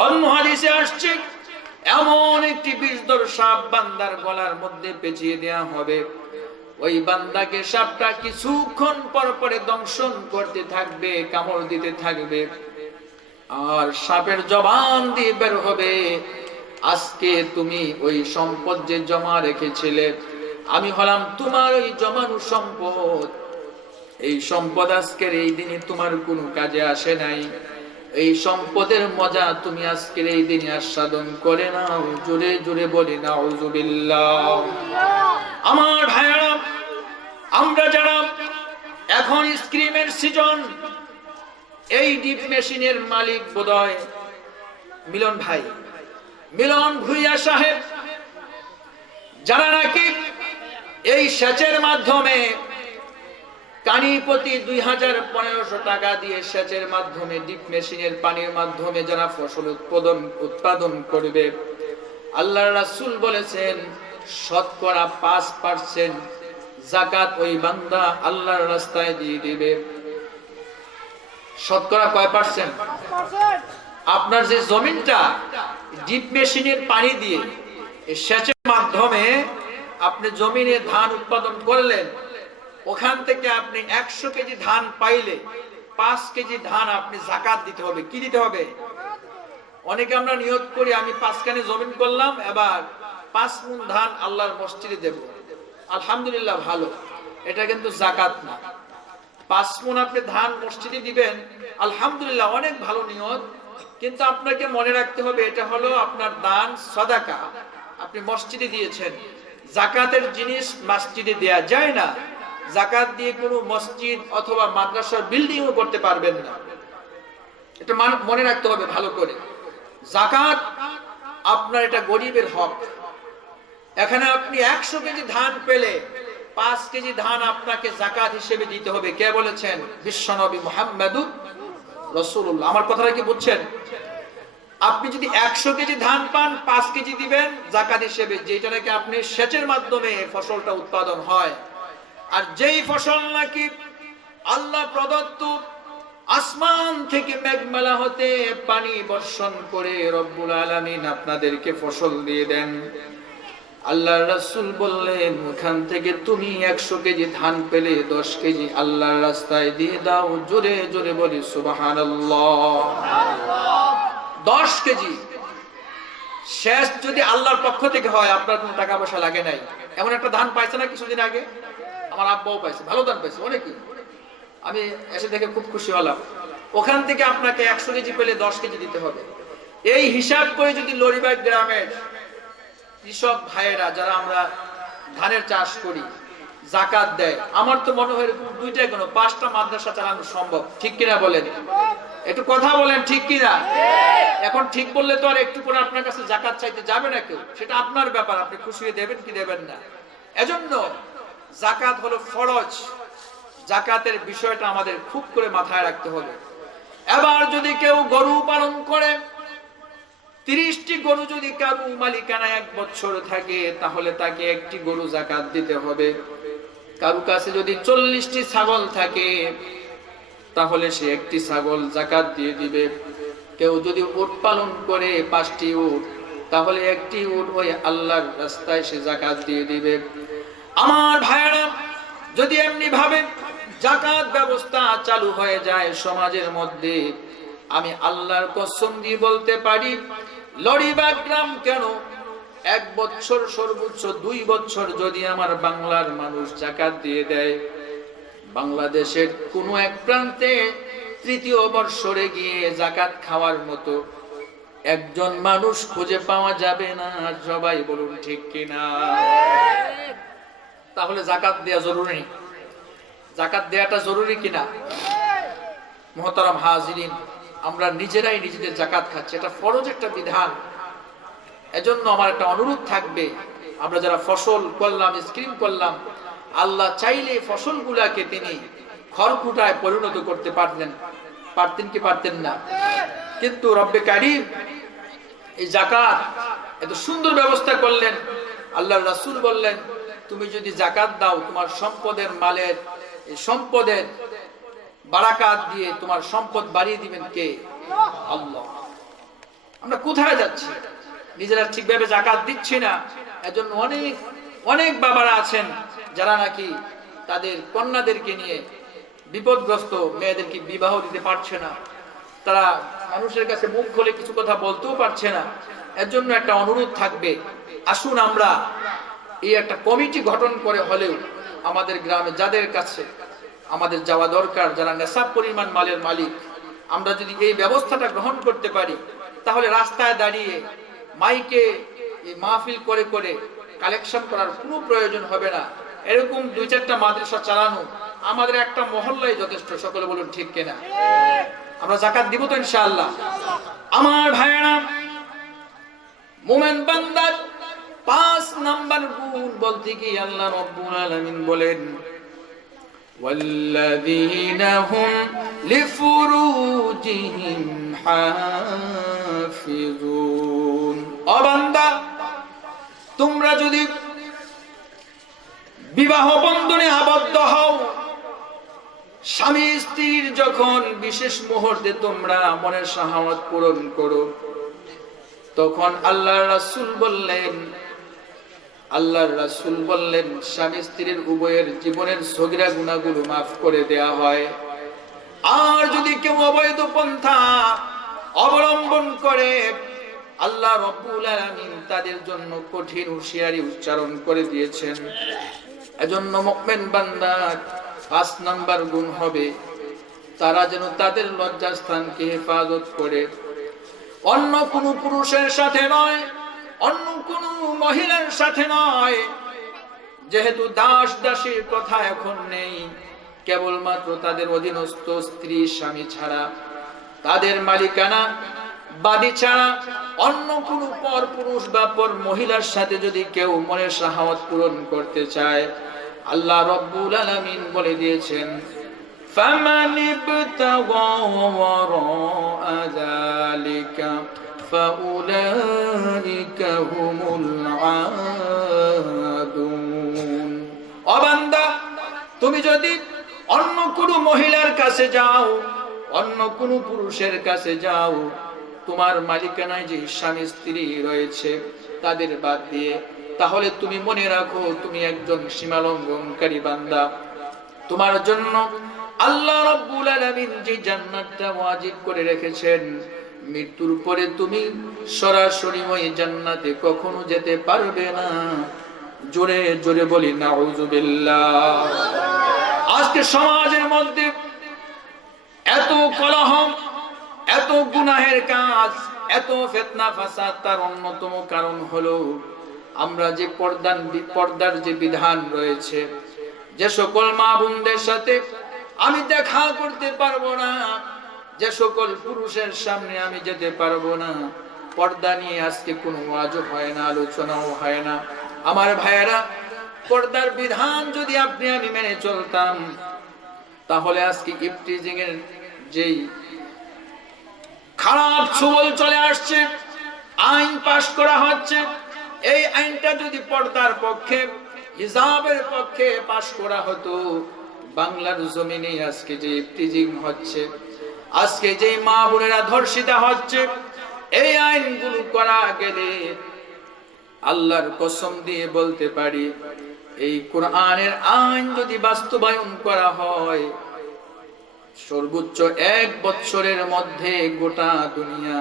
অন্য হাদিসে আসছে এমন একটি বিষধর সাপ বান্দার গলার মধ্যে পেঁচিয়ে দেয়া হবে। ওই বান্দাকে সাপটা কিছুক্ষণ পর পরে দংশন করতে থাকবে, কামড় দিতে থাকবে, আর সাপের জবান দিয়ে বের হবে, আজকে তুমি ওই সম্পদ যে জমা রেখেছিলে, আমি হলাম তোমার ওই জমানো সম্পদ। এই সম্পদ আজকের এই দিনে তোমার কোনো কাজে আসে নাই। এই সম্পদের মজা তুমি আজকের এই দিনে আস্বাদন করে নাও। জোরে জোরে বলি নাউজুবিল্লাহ। আমার ভাইরা, আমরা যারা এখন স্ক্রিমের সিজন, এই ডিপ মেশিনের মালিক বোধহয় মিলন ভাই, মিলন ভুইয়া সাহেব, যারা নাকি এই সেচের মাধ্যমে কানি প্রতি 2500 টাকা দিয়ে সেচের মাধ্যমে, ডিপ মেশিনের পানির মাধ্যমে যারা ফসল উৎপাদন করবে, আল্লাহর রাসূল বলেছেন শতকরা 5% যাকাত ওই বান্দা আল্লাহর রাস্তায় দিয়ে দিবে। শতকরা কয় পার্সেন্ট? আপনার যে জমিনটা ডিপ মেশিনের পানি দিয়ে সেচের মাধ্যমে আপনি জমিনে ধান উৎপাদন করলেন, ওখান থেকে আপনি 100 কেজি ধান পাইলে 5 কেজি ধান আপনি যাকাত দিতে হবে। কি দিতে হবে? অনেকে আমরা নিয়ত করি আমি 5 কানি জমিন করলাম, এবার 5 মুন ধান আল্লাহর মসজিদে দেব। আলহামদুলিল্লাহ, ভালো, এটা কিন্তু যাকাত না। 5 মুন আপনি ধান মসজিদে দিবেন, আলহামদুলিল্লাহ, অনেক ভালো নিয়ত, কিন্তু আপনাকে মনে রাখতে হবে এটা হলো আপনার দান, সাদাকা, আপনি মসজিদে দিয়েছেন। যাকাতের জিনিস মসজিদে দেয়া যায় না। যাকাত দিয়ে কোনো মসজিদ অথবা মাদ্রাসার বিল্ডিংও করতে পারবেন না। এটা মনে রাখতে হবে ভালো করে। যাকাত আপনার এটা গরিবের হক। এখানে আপনি 100 কেজি ধান পেলে 5 কেজি ধান আপনাকে যাকাত হিসেবে দিতে হবে। কে বলেছেন? বিশ্বনবী মুহাম্মদুর রাসূলুল্লাহ। আমার কথাটা কি বুঝছেন? আপনি যদি 100 কেজি ধান পান, 5 কেজি দিবেন যাকাত হিসেবে, যেটা নাকি আপনি সেচের মাধ্যমে ফসলটা উৎপাদন হয়। আর যেই ফসল নাকি আল্লাহ প্রদত্ত আসমান থেকে মেঘমালা হতে পানি বর্ষণ করে রব্বুল আলামিন আপনাদেরকে ফসল দিয়ে দেন, আল্লাহর রাসূল বললেন ওখান থেকে তুমি 100 কেজি ধান পেলে 10 কেজি আল্লাহর রাস্তায় দিয়ে দাও। জোরে জোরে বলি সুবহানাল্লাহ। 10 কেজি শেষ যদি আল্লাহর পক্ষ থেকে হয়, আপনার কোনো টাকা পয়সা লাগে নাই। এমন একটা ধান পাইছে না কিছুদিন আগে, আমার আব্বাও পাইছে, ভালো ধান পাইছে অনেকেই, আমি এসে দেখে খুব খুশি হলাম। ওখান থেকে আপনাকে 100 কেজি পেলে 10 কেজি দিতে হবে। এই হিসাব করে যদি লরিবাগ গ্রামের কৃষক ভাইয়েরা, যারা আমরা ধানের চাষ করি, যাকাত দেয়, আমার তো মনে হয় এরকম 2টা কেন 5টা মাদ্রাসা চালানো সম্ভব। ঠিক কিনা বলেন? একটু কথা বলেন, ঠিক কিনা? এখন ঠিক বললে তো আর একটু করে আপনার কাছে যাকাত চাইতে যাবে না কেউ, সেটা আপনার ব্যাপার, আপনি খুশি হয়ে দেবেন কি দেবেন না। এজন্য যাকাত হলো ফরজ। যাকাতের বিষয়টা আমাদের খুব করে মাথায় রাখতে হবে। এবার যদি কেউ গরু পালন করে, 30টি গরু যদি কারো মালিকানা 1 বছর থাকে, তাহলে তাকে 1টি গরু যাকাত দিতে হবে। কারো কাছে যদি 40টি ছাগল থাকে, তাহলে সে 1টি ছাগল যাকাত দিয়ে দিবে। কেউ যদি উট পালন করে 5টি উট, তাহলে 1টি উট ওই আল্লাহর রাস্তায় সে যাকাত দিয়ে দিবে। আমার ভাইরা, যদি এমনি ভাবে যাকাত ব্যবস্থা চালু হয়ে যায় সমাজের মধ্যে, আমি আল্লাহর কসম দিয়ে বলতে পারি, লরিবাগ গ্রাম কেন 1 বছর সর্বোচ্চ 2 বছর যদি আমার বাংলার মানুষ যাকাত দিয়ে দেয়, বাংলাদেশের কোন এক প্রান্তে 3য় বর্ষরে গিয়ে যাকাত খাওয়ার মতো একজন মানুষ খুঁজে পাওয়া যাবে না। সবাই বলুন ঠিক কিনা? তাহলে যাকাত দেয়া জরুরি, যাকাত দেয়াটা জরুরি কিনা? মুহতারাম হাজিরিন, আমরা নিজেরাই নিজেদের যাকাত খাচ্ছি, এটা ফরজ একটা বিধান। এজন্য আমার একটা অনুরোধ থাকবে, আমরা যারা ফসল করলাম, স্ক্রিন করলাম, আল্লাহ চাইলে ফসলগুলাকে তিনি খড়কুটায় পরিণত করতে পারতেন কি পারতেন না? কিন্তু রব্বে কারীম এই যাকাত এত সুন্দর ব্যবস্থা করলেন। আল্লাহর রাসূল বললেন, তুমি যদি যাকাত দাও, তোমার সম্পদের মালের, এই সম্পদের বারাকাত দিয়ে তোমার সম্পদ বাড়িয়ে দিবেন কে? আল্লাহ। আমরা কোথায় যাচ্ছি? নিজেরা ঠিকভাবে যাকাত দিচ্ছি না। এজন্য অনেক অনেক বাবারা আছেন যারা নাকি তাদের কন্যাদেরকে নিয়ে বিপদগ্রস্ত, মেয়েদেরকে বিবাহ দিতে পারছে না, তারা মানুষের কাছে মুখ খুলে কিছু কথা বলতেও পারছে না। এর জন্য একটা অনুরোধ থাকবে, আসুন আমরা এই একটা কমিটি গঠন করে হলেও আমাদের গ্রামে যাদের কাছে আমাদের যাওয়া দরকার, যারা নেশাব পরিমাণ মালের মালিক, আমরা যদি এই ব্যবস্থাটা গ্রহণ করতে পারি, তাহলে রাস্তায় দাঁড়িয়ে মাইকে এই মাহফিল করে করে কালেকশন করার কোনো প্রয়োজন হবে না। এরকম 2-4টা মাদ্রাসা চালানো আমাদের একটা মহল্লায় যথেষ্ট। সকলে বলুন ঠিক কিনা? আমরা যাকাত দিব তো ইনশাআল্লাহ। আমার ভাইয়েরা, মুমিন বান্দার 5 নাম্বার গুণ বলতে কি আল্লাহ রাব্বুল আলামিন বলেন, ওয়াল্লাযীনা হুম লিফুরুজিহিম হাফিজুন। ও বান্দা, তোমরা যদি বিবাহ বন্ধনে আবদ্ধ হও, স্বামী স্ত্রীর যখন বিশেষ মুহূর্তে তোমরা মনের শাহাওয়াত পূরণ করো, তখন আল্লাহর রাসূল বললেন স্বামী স্ত্রীর উভয়ের জীবনের সগীরা গুনাহগুলো মাফ করে দেয়া হয়। আর যদি কেউ অবৈধ পন্থা অবলম্বন করে, আল্লাহ রাব্বুল আলামিন তাদের জন্য কঠিন হুঁশিয়ারি উচ্চারণ করে দিয়েছেন। এজন্য মুমিন বান্দার ৫ নাম্বার গুণ হবে তারা যেন তাদের লজ্জাস্থানকে হেফাজত করে, অন্য কোনো পুরুষের সাথে নয়, অন্য কোনো মহিলার সাথে নয়। যেহেতু দাস দাসীর কথা এখন নেই, কেবলমাত্র তাদের অধীনস্থ স্ত্রী স্বামী ছাড়া, তাদের মালিকানা বাদী ছাড়া অন্য কোনো পর পুরুষ বা পর মহিলার সাথে যদি কেউ মনের শাহাওয়াত পূরণ করতে চায়, আল্লাহ রাব্বুল আলামিন বলে দিয়েছেন ফামান ইবতাগা ওয়ারাআ যালিকা ফাউলাইকা হুমুল আদুন। ও বান্দা, তুমি যদি অন্য কোনো মহিলার কাছে যাও, অন্য কোনো পুরুষের কাছে যাও, তোমার মালিকানায় যে স্বামী স্ত্রী রয়েছে তাদের বাদ দিয়ে, তাহলে তুমি মনে রাখো তুমি একজন সীমালঙ্ঘনকারী বান্দা। তোমার জন্য আল্লাহ রাব্বুল আলামিন যে জান্নাতটা ওয়াজিব করে রেখেছেন, মৃত্যুর পরে তুমি সরাসরি ওই জান্নাতে কখনো যেতে পারবে না। জোরে জোরে বলি নাউযুবিল্লাহ। আজকে সমাজের মধ্যে এত কলহ, এত গুনাহের কাজ, এত ফিতনা ফাসাদ, তার অন্যতম কারণ হলো আমরা যে পর্দার যে বিধান রয়েছে। যে সকল মা বোনদের সাথে আমি দেখা করতে পারবো না, যে সকল পুরুষের সামনে আমি যেতে পারবো না, পর্দা নিয়ে আজকে কোনো ওয়াজও হয় না, আলোচনাও হয় না। আমার ভাইয়েরা, পর্দার বিধান যদি আপনি আমি মেনে চলতাম, তাহলে আজকে ইফটিজিং এর যেই খারাপ ছবল চলে আসছে, আইন পাশ করা হচ্ছে, এই আইনটা যদি পর্দার পক্ষে, হিজাবের পক্ষে পাশ করা হতো, বাংলার জমিনে আজকে যে ইফতিজিং হচ্ছে, আজকে যে মা বোনেরা ধর্ষিতা হচ্ছে, এই আইনগুলো করা গেলে আল্লাহর কসম দিয়ে বলতে পারি, এই কোরআনের আইন যদি বাস্তবায়ন করা হয়, সর্বোচ্চ ১ বছরের মধ্যে গোটা দুনিয়া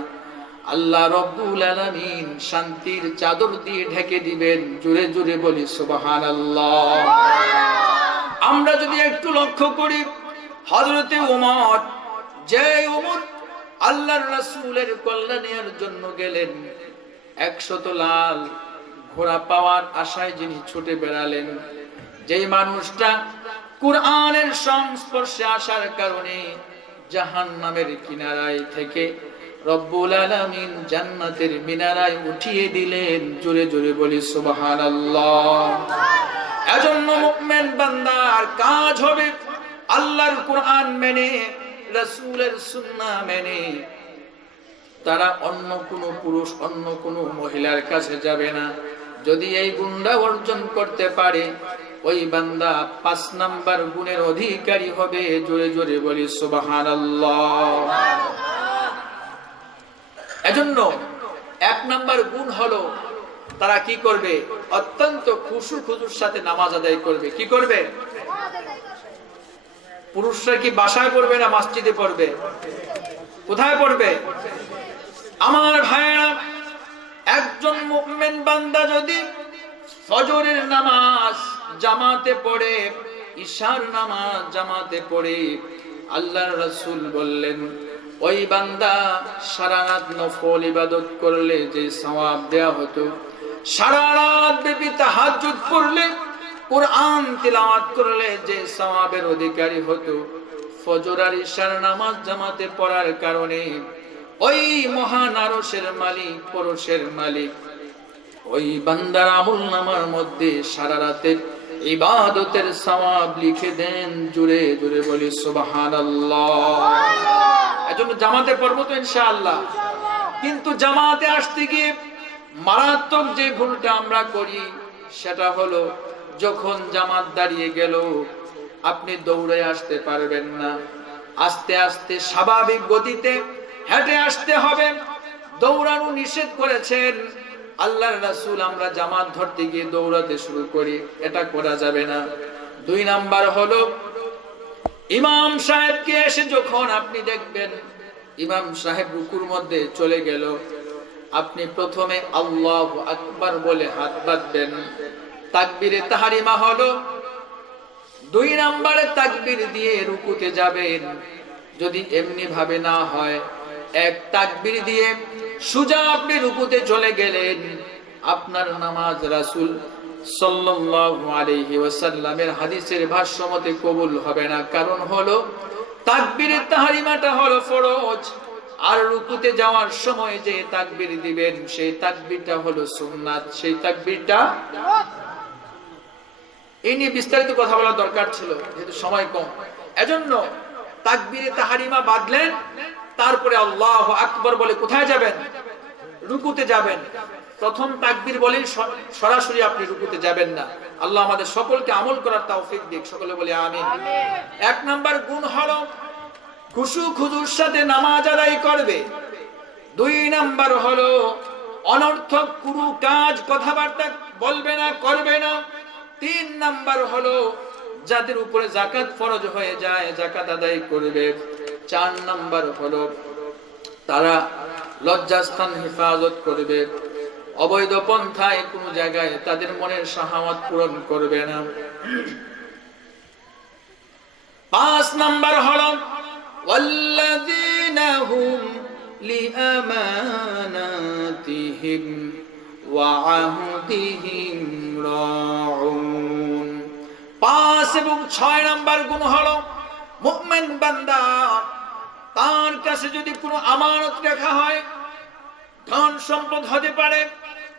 আল্লাহ রাব্বুল আলামিন শান্তির চাদর দিয়ে ঢেকে দিবেন। জোরে জোরে বলি সুবহানাল্লাহ। আমরা যদি একটু লক্ষ্য করি, হযরতে ওমর, যে ওমর আল্লাহর রাসূলের কল্যাণের জন্য গেলেন, ১০০ লাল ঘোড়া পাওয়ার আশায় যিনি ছুটে বেড়ালেন, যেই মানুষটা কুরআনের সংস্পর্শে আসার কারণে জাহান্নামের কিনারায় থেকে রব্বুল আলামিন জান্নাতের মিনারায় উঠিয়ে দিলেন। জোরে জোরে বলি সুবহানাল্লাহ। এজন্য মুমিন বান্দার কাজ হবে আল্লাহর কুরআন মেনে, রাসূলের সুন্নাহ মেনে। তারা অন্য কোনো পুরুষ, অন্য কোনো মহিলার কাছে যাবে না। যদি এই গুণটা অর্জন করতে পারে, ওই বান্দা ৫ নাম্বার গুণের অধিকারী হবে। জোরে জোরে বলি সুবহানাল্লাহ। এজন্য ১ নাম্বার গুণ হলো তারা কি করবে? অত্যন্ত খুশু খুজুর সাথে নামাজ আদায় করবে। কি করবে? পুরুষরা কি বাসায় পড়বে না মসজিদে পড়বে? কোথায় পড়বে? আমার ভাইরা, একজন মুমিন বান্দা যদি ফজরের নামাজ জামাতে পড়ে, ইশার নামাজ জামাতে পড়ে, আল্লাহর রাসূল বললেন ওই বান্দা সারা রাত নফল ইবাদত করলে যে সওয়াব দেয়া হতো, সারা রাত ব্যাপী তাহাজ্জুদ পড়লে, কুরআন তিলাওয়াত করলে যে সওয়াবের অধিকারী হতো, ফজর আর ইশার নামাজ জামাতে পড়ার কারণে ওই মহান আরশের মালিক, পরশের মালিক ওই বান্দার আমলনামার মধ্যে সারা রাতের ইবাদতের সওয়াব লিখে দেন। জোরে জোরে বলি সুবহানাল্লাহ। এজন্য জামাতে পড়বো তো ইনশাআল্লাহ। কিন্তু জামাতে আসতে গিয়ে মারাত্মক যে ভুলটা আমরা করি, সেটা হলো যখন জামাত দাঁড়িয়ে গেল, আপনি দৌড়ে আসতে পারবেন না, আস্তে আস্তে স্বাভাবিক গতিতে হেঁটে আসতে হবে। দৌড়ানো নিষেধ করেছেন আল্লাহর রাসূল। আমরা জামাত ধরতে গিয়ে দৌড়াতে শুরু করি, এটা করা যাবে না। 2 নাম্বার হলো ইমাম সাহেবকে এসে যখন আপনি দেখবেন ইমাম সাহেব রুকুর মধ্যে চলে গেল, আপনি প্রথমে আল্লাহু আকবার বলে হাত বাঁধবেন। তাকবীরে তাহরিমা হলো 2 নম্বরে তাকবীর দিয়ে রুকুতে যাবেন। যদি এমনি ভাবে না হয়, এক তাকবীর দিয়ে সোজা আপনি রুকুতে চলে গেলেন, আপনার নামাজ রাসূল সাল্লাল্লাহু আলাইহি ওয়াসাল্লামের হাদিসের ভাষ্য মতে কবুল হবে না। কারণ হলো তাকবীরে তাহরিমাটা হলো ফরজ, আর রুকুতে যাওয়ার সময় যে তাকবীর দিবেন সেই তাকবীরটা হলো সুন্নাত। সেই তাকবীরটা এই নিয়ে বিস্তারিত কথা বলার দরকার ছিল, যেহেতু সময় কম। এজন্য তাকবীরে তাহরিমা বাঁধলেন, তারপরে আল্লাহু আকবার বলে কোথায় যাবেন? রুকুতে যাবেন। প্রথম তাকবীর বলে সরাসরি আপনি রুকুতে যাবেন না। আল্লাহ আমাদের সকলকে আমল করার তৌফিক দিক, সকলে বলে আমিন। 1 নাম্বার গুণ হলো খুশু খুজুর সাথে নামাজ আদায় করবে। 2 নাম্বার হলো অনর্থক কোনো কাজ কথাবার্তা বলবে না, করবে না। 3 নাম্বার হলো যাদের উপরে যাকাত ফরজ হয়ে যায় যাকাত আদায় করবে। 4 নাম্বার হলো তারা লজ্জাস্থান হেফাজত করবে, অবৈধ পন্থায় কোনো জায়গায় তাদের মনের শাহাওয়াত পূরণ করবে না। 5 নাম্বার হলো ওয়াল্লাযীনা হুম লিআমানাতিহিম ওয়া আহদিহিম রাউন। 5 এবং 6 নাম্বার গুণ হলো মুমিন বান্দা তার কাছে যদি কোনো আমানত রাখা হয়, ধন সম্পদ হতে পারে,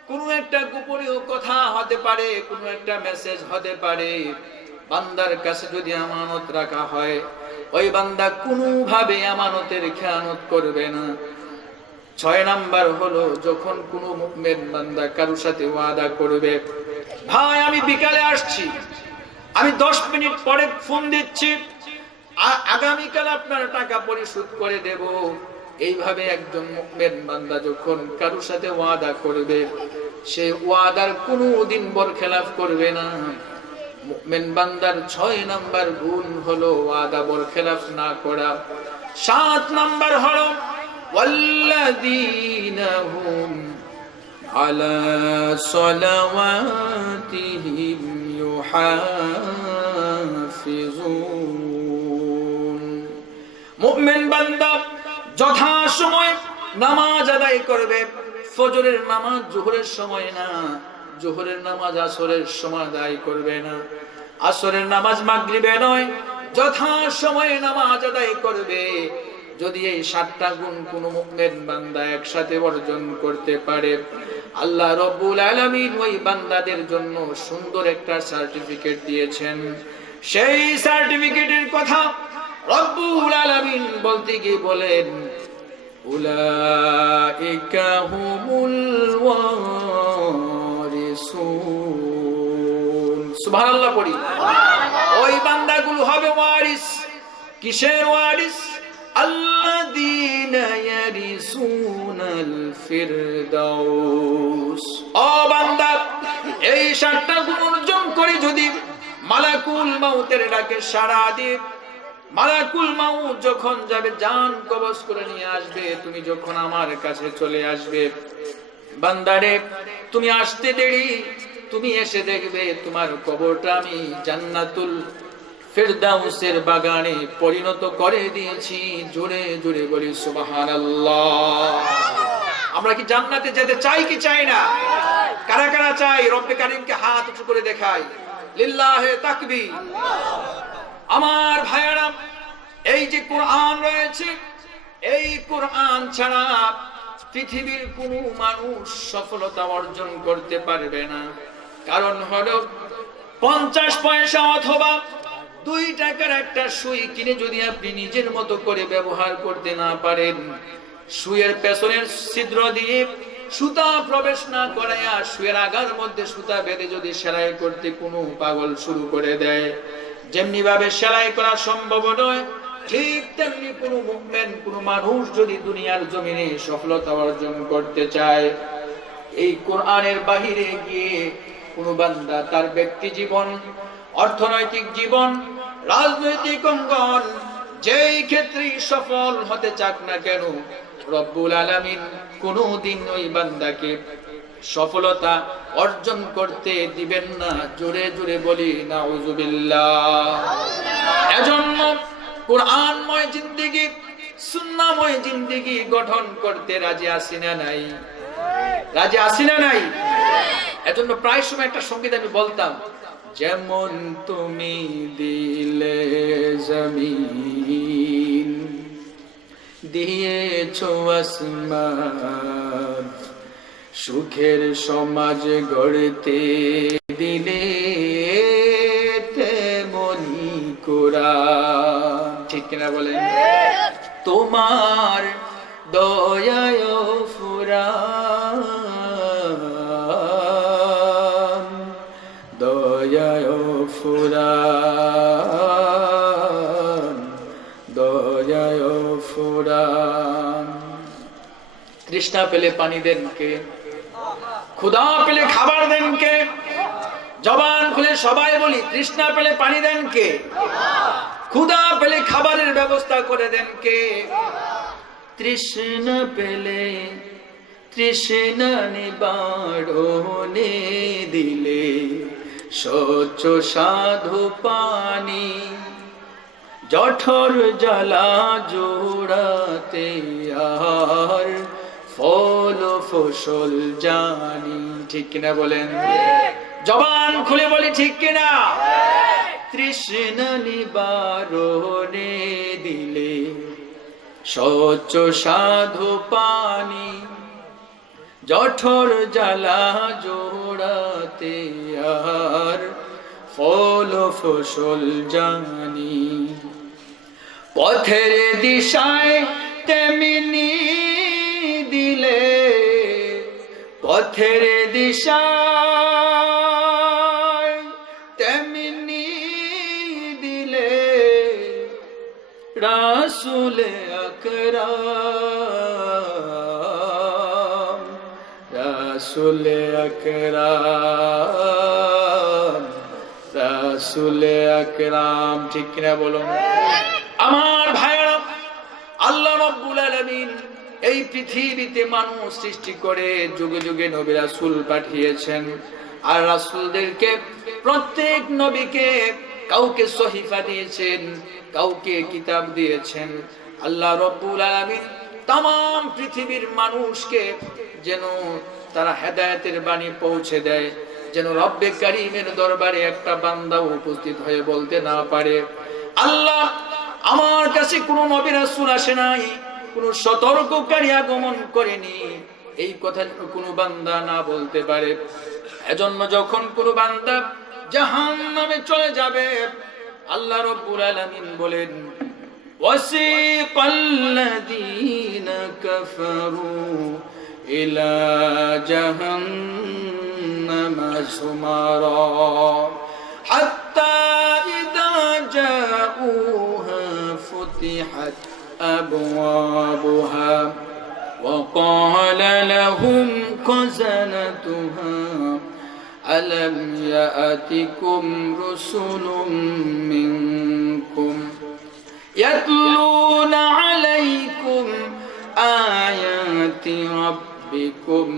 কোনো একটা গোপনীয় কথা হতে পারে, কোনো একটা মেসেজ হতে পারে, বান্দার কাছে যদি আমানত রাখা হয়, ওই বান্দা কোনোভাবে আমানতের খেয়ানত করবে না। 6 নাম্বার হলো যখন কোনো মুমিন বান্দা কারোর সাথে ওয়াদা করবে, ভাই আমি বিকালে আসছি, আমি 10 মিনিট পরে ফোন দিচ্ছি, আগামীকাল আপনার টাকা পরিশোধ করে দেব, এইভাবে একজন মুমিন বান্দা যখন কারোর সাথে ওয়াদা করবে, সে ওয়াদার কোনোদিন বরখেলাফ করবে না। মুমিন বান্দার 6 নাম্বার গুণ হলো ওয়াদা বরখেলাফ না করা। 7 নাম্বার হলো ওয়াল্লাযীনা হুম আলা সালাওয়াতিহিম ইউহাফিজুন। মুমিন বান্দা যথাসময়ে নামাজ আদায় করবে। ফজরের নামাজ জোহরের সময় না, জোহরের নামাজ আসরের সময় আদায় করবে না, আসরের নামাজ মাগরিবে নয়, যথাসময়ে নামাজ আদায় করবে। যদি এই 7টা গুণ কোন মুমিন বান্দা একসাথে অর্জন করতে পারে, আল্লাহ রাব্বুল আলামিন ওই বান্দাদের জন্য সুন্দর একটা সার্টিফিকেট দিয়েছেন। সেই সার্টিফিকেটের কথা রব্বুল আলামিন বলতে গিয়ে বলেন, উলাইকা হুমুল ওয়ারিসুন। সুবহানাল্লাহ পড়ি। ওই বান্দাগুলো হবে ওয়ারিস। কিসের ওয়ারিস? আল্লাযীনা ইয়ারিসুনাল ফিরদাউস। ও বান্দা, এই 7টা গুণ অর্জন করে যদি মালাকুল মাউতের ডাকে সাড়া দিয়ে, মালাকুল মাউত যখন যাবে জান কবজ করে নিয়ে আসবে, তুমি যখন আমার কাছে চলে আসবে, বান্দারে তুমি আসতে দেরি, তুমি এসে দেখবে তোমার কবরটা আমি জান্নাতুল ফিরদাউসের বাগানে পরিণত করে দিয়েছি। জোরে জোরে বলি সুবহানাল্লাহ। আমরা কি জান্নাতে যেতে চাই কি চাই না? কারা কারা চাই? রব্বে কারীমকে হাত উঁচু করে দেখাই, লিল্লাহে তাকবীর। আমার ভাইয়েরা, এই যে কোরআন রয়েছে, এই কোরআন ছাড়া পৃথিবীর কোনো মানুষ সফলতা অর্জন করতে পারবে না। কারণ হলো 50 পয়সা অথবা 2 টাকার একটা সুই কিনে যদি আপনি নিজের মতো করে ব্যবহার করতে না পারেন, সুইয়ের পেছনের ছিদ্র দিয়ে সুতা প্রবেশ না করাইয়া সুইয়ের আগার মধ্যে সুতা বেঁধে যদি সেলাই করতে কোনো পাগল শুরু করে দেয়, যেমনি ভাবে সেলাই করা সম্ভব নয়, ঠিক তেমনি কোনো মুভমেন্ট, কোনো মানুষ যদি দুনিয়ার জমিনে সফলতা অর্জন করতে চায়, এই কোরআনের বাহিরে গিয়ে কোন বান্দা তার ব্যক্তি জীবন, অর্থনৈতিক জীবন, রাজনৈতিক অঙ্গন, যেই ক্ষেত্রে সফল হতে চাক না কেন, রব্বুল আলামিন কোনদিন ওই বান্দাকে সফলতা অর্জন করতে দিবেন না। জোরে জোরে বলি নাউজুবিল্লাহ। এজন্য কোরআনময় জিন্দেগি, সুন্নাহময় জিন্দেগি গঠন করতে রাজি আছি না নাই? রাজি আছি না নাই? এজন্য প্রায় সময় একটা সঙ্গীত আমি বলতাম, যেমন তুমি দিলে জমিন, দিয়েছো আসমান, সুখের সমাজ গড়তে দিলে তেমনি কোরআন। ঠিক কিনা বলেন? তোমার দয়ায় ফুরান, দয়ায় ফুরান, দয়ায় ফুরান। তৃষ্ণা পেলে পানি দেন কে? ক্ষুধা পেলে খাবার দেন কে? জবান খুলে সবাই বলি, তৃষ্ণা পেলে পানি দেন কে? ক্ষুধা পেলে খাবারের ব্যবস্থা করে দেন কে? তৃষ্ণা পেলে তৃষ্ণা নিবারণে দিলে স্বচ্ছ সাধু পানি, জঠর জ্বালা জোড়াতে আর ফল ফসল জানি। ঠিক কিনা বলেন? জবান খুলে বলি ঠিক কিনা? তৃষ্ণা নিবারণে দিলে স্বচ্ছ সাধু পানি, জঠর জ্বালা জোড়াতে আর ফল ফসল জানি। পথের দিশায় তেমনি দিলে, পথের দিশায় তেমনি দিলে রাসূল আকরাম, রাসূল আকরাম, রাসূল আকরাম। ঠিক কিনা বলুন? আমার ভাইরা, আল্লাহ রাব্বুল আলামিন এই পৃথিবীতে মানুষ সৃষ্টি করে যুগে যুগে নবী রাসূল পাঠিয়েছেন। আর রাসূলদেরকে, প্রত্যেক নবীকে কাউকে সহিফা দিয়েছেন, কাউকে কিতাব দিয়েছেন। আল্লাহ রাব্বুল আলামিন तमाम পৃথিবীর মানুষকে যেন তারা হেদায়েতের বাণী পৌঁছে দেয়, যেন রব্বে কারীমের দরবারে একটা বান্দা উপস্থিত হয়ে বলতে না পারে, আল্লাহ আমার কাছে কোন নবী রাসূল আসে নাই, কোন সতর্ককারী আগমন করেনি, এই কথা কোন বান্দা না বলতে পারে। এজন্য যখন কোন বান্দা জাহান্নামে চলে যাবে, আল্লাহ রাব্বুল আলামিন বলেন, ওয়াসিকাল্লাযীনা কাফারু ইলা জাহান্নামা যুমারা হাত্তা ইযা জাউহা ফুতিহাত আবওয়াবুহা ওয়া ক্বালা লাহুম খাযানাতুহা আলাম ইয়াতিকুম রুসুলুম মিনকুম يتلون عليكم آيات ربكم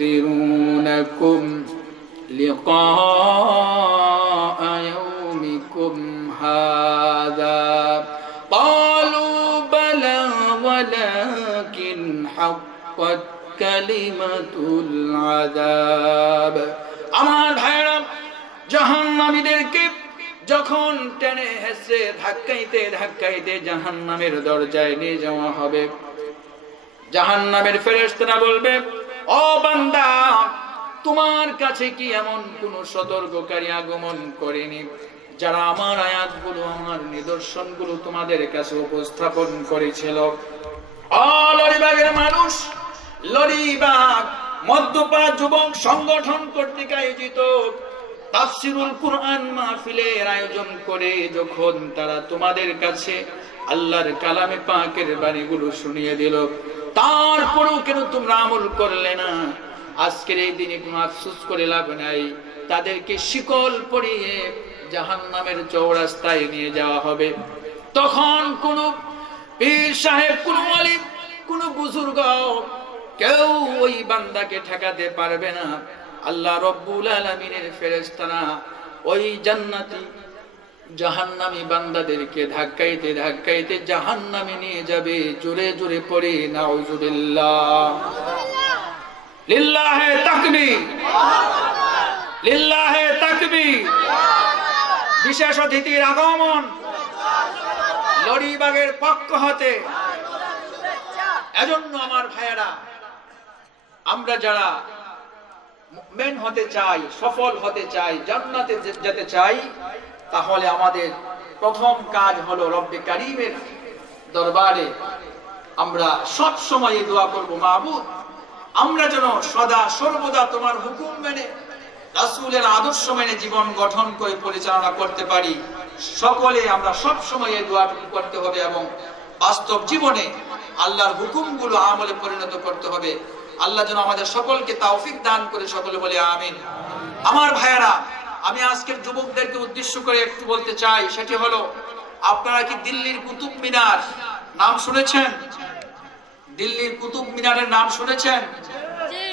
وينذرونكم لقاء يومكم هذا قالوا بلى ولكن حقت كلمة العذاب আমার ভাইরা জাহান্নামীদেরকে যখন টেনে হেসে ধাক্কাইতে ধাক্কাইতে জাহান্নামের দরজায় নিয়ে যাওয়া হবে, জাহান্নামের ফেরেশতারা বলবে, ও বান্দা, তোমার কাছে কি এমন কোন সতর্ককারী আগমন করেনি যারা আমার আয়াতগুলো, আমার নিদর্শনগুলো তোমাদের কাছে উপস্থাপন করেছিল? লরিবাগের মানুষ, লরিবাগ মদ্যপা যুবক সংগঠন কর্তৃক আয়োজিত তাফসিরুল কুরআন মাহফিলের আয়োজন করে যখন তারা তোমাদের কাছে আল্লাহর কালামে পাকের বাণীগুলো শুনিয়ে দিল, তারপরেও কেন তোমরা আমল করলে না? আজকের এই দিনে কোনো আফসোস করে লাভ নাই। তাদেরকে শিকল পরিয়ে জাহান্নামের চৌরাস্তায় নিয়ে যাওয়া হবে। তখন কোন পীর সাহেব, কোন আলিম, কোন বুজুর্গ কেউ ওই বান্দাকে ঠেকাতে পারবে না। আল্লাহ রব্বুল আলামিনের ফেরেশতারা ওই জান্নাতি জাহান্নামী বান্দাদেরকে ধাক্কাইতে ধাক্কাইতে জাহান্নামে নিয়ে যাবে। জোরে জোরে পড়ে নাউজুবিল্লাহ। লিল্লাহে তাকবীর, লিল্লাহে তাকবীর। বিশেষ অতিথির আগমন লরিবাগের পক্ষ হতে। এজন্য আমার ভাইয়েরা, আমরা যারা মুমিন হতে চাই, সফল হতে চাই, জান্নাতে যেতে চাই, তাহলে আমাদের প্রথম কাজ হলো রব্বে কারীমের দরবারে আমরা সব সময় দোয়া করব, মাবুদ আমরা যেন সদা সর্বদা তোমার হুকুম মেনে, রাসূলের আদর্শ মেনে জীবন গঠন করে পরিচালনা করতে পারি। সকলে আমরা সব সময় এই দোয়াটুকু করতে হবে এবং বাস্তব জীবনে আল্লাহর হুকুমগুলো আমলে পরিণত করতে হবে। আল্লাহ যেন আমাদের সকলকে তৌফিক দান করে, সকলে বলে আমিন। আমার ভাইয়েরা, আমি আজকের যুবকদেরকে উদ্দেশ্য করে একটু বলতে চাই, সেটি হলো, আপনারা কি দিল্লির কুতুব মিনার নাম শুনেছেন? দিল্লির কুতুব মিনারের নাম শুনেছেন?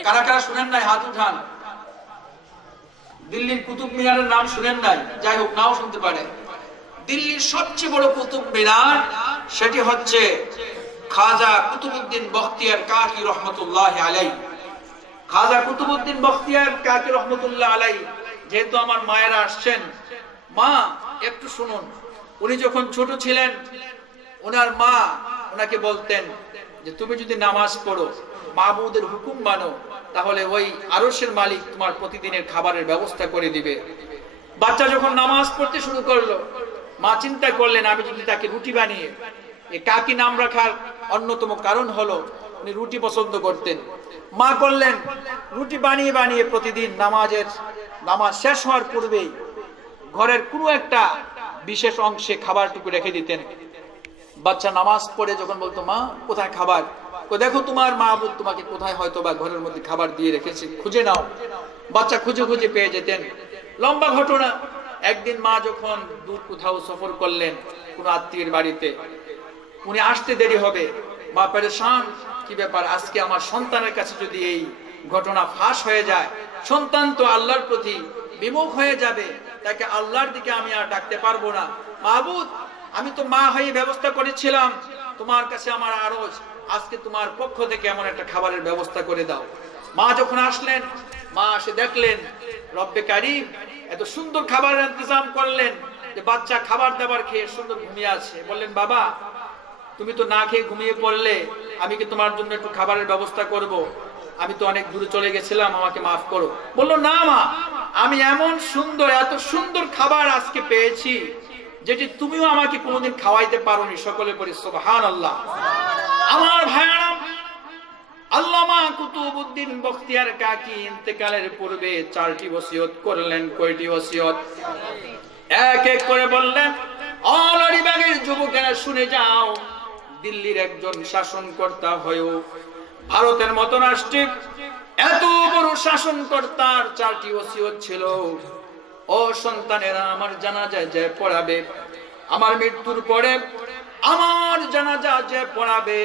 কারা কারা শুনেন নাই হাত উঠান। দিল্লির কুতুব মিনারের নাম শুনেন নাই? যাই হোক, নাও শুনতে পারে। দিল্লির সবচেয়ে বড় কুতুব মিনার, সেটি হচ্ছে খাজা কুতুবউদ্দিন বখতিয়ার কাকি রহমতুল্লাহ আলাই। খাজা কুতুবউদ্দিন বখতিয়ার কাকি রহমতুল্লাহ আলাই, যেহেতু আমার মায়েরা আসছেন, মা একটু শুনুন। উনি যখন ছোট ছিলেন, ওনার মা ওনাকে বলতেন যে তুমি যদি নামাজ পড়ো, মাবুদের হুকুম মানো, তাহলে ওই আরশের মালিক তোমার প্রতিদিনের খাবারের ব্যবস্থা করে দিবে। বাচ্চা যখন নামাজ পড়তে শুরু করলো, মা চিন্তা করলেন আমি যদি তাকে রুটি বানিয়ে, এই কাকি নাম রাখার অন্যতম কারণ হলো উনি রুটি পছন্দ করতেন। মা করলেন রুটি বানিয়ে বানিয়ে প্রতিদিন নামাজ শেষ হওয়ার পূর্বেই ঘরের কোনো একটা বিশেষ অংশে খাবারটুকু রেখে দিতেন। বাচ্চা নামাজ পড়ে যখন বলতো মা কোথায় খাবার, দেখো তোমার মাহবুব তোমাকে কোথায় হয়তো বা ঘরের মধ্যে খাবার দিয়ে রেখেছে, খুঁজে নাও। বাচ্চা খুঁজে খুঁজে পেয়ে যেতেন। লম্বা ঘটনা, একদিন মা যখন দূর কোথাও সফর করলেন কোন আত্মীয়ের বাড়িতে, উনি আসতে দেরি হবে, মা পেরেশান, কি ব্যাপার, আজকে আমার সন্তানের কাছে যদি এই ঘটনা ফাঁস হয়ে যায়, সন্তান তো আল্লাহর প্রতি বিমুখ হয়ে যাবে, তাকে আল্লাহর দিকে আমি আর ডাকতে পারবো না। মাহবুব, আমি তো মা হয়ে ব্যবস্থা করেছিলাম, তোমার কাছে আমার আরজ, আজকে তোমার পক্ষ থেকে এমন একটা খাবারের ব্যবস্থা করে দাও। মা যখন আসলেন, মা এসে দেখলেন রব্বে কারীম এত সুন্দর খাবারের ইন্তজাম করলেন যে বাচ্চা খাবার দাবার খেয়ে সুন্দর ঘুমিয়ে আছে। বললেন বাবা, তুমি তো না খেয়ে ঘুমিয়ে পড়লে, আমি কি তোমার জন্য একটু খাবারের ব্যবস্থা করব? আমি তো অনেক দূরে চলে গেছিলাম, আমাকে মাফ করো। বললো না মা, আমি এমন সুন্দর, এত সুন্দর খাবার আজকে পেয়েছি যেটি তুমিও আমাকে কোনোদিন খাওয়াইতে পারোনি। সকলে বলি সুবহানাল্লাহ। আমার ভাইরা, আল্লামা কুতুবউদ্দিন বখতিয়ার কাকি ইন্তেকালের পূর্বে 4টি ওসিয়ত করলেন। কয়টি ওসিয়ত? এক এক করে বললেন, অলরিবাগের যুবকেরা শুনে যাও, দিল্লির একজন শাসনকর্তা হয়েও ভারতের মতো রাষ্ট্রে এত বড় শাসনকর্তার 4টি ওসিয়ত ছিল। ও সন্তানেরা, আমার জানাজা যে পড়াবে, আমার মৃত্যুর পরে আমার জানাজা যে পড়াবে,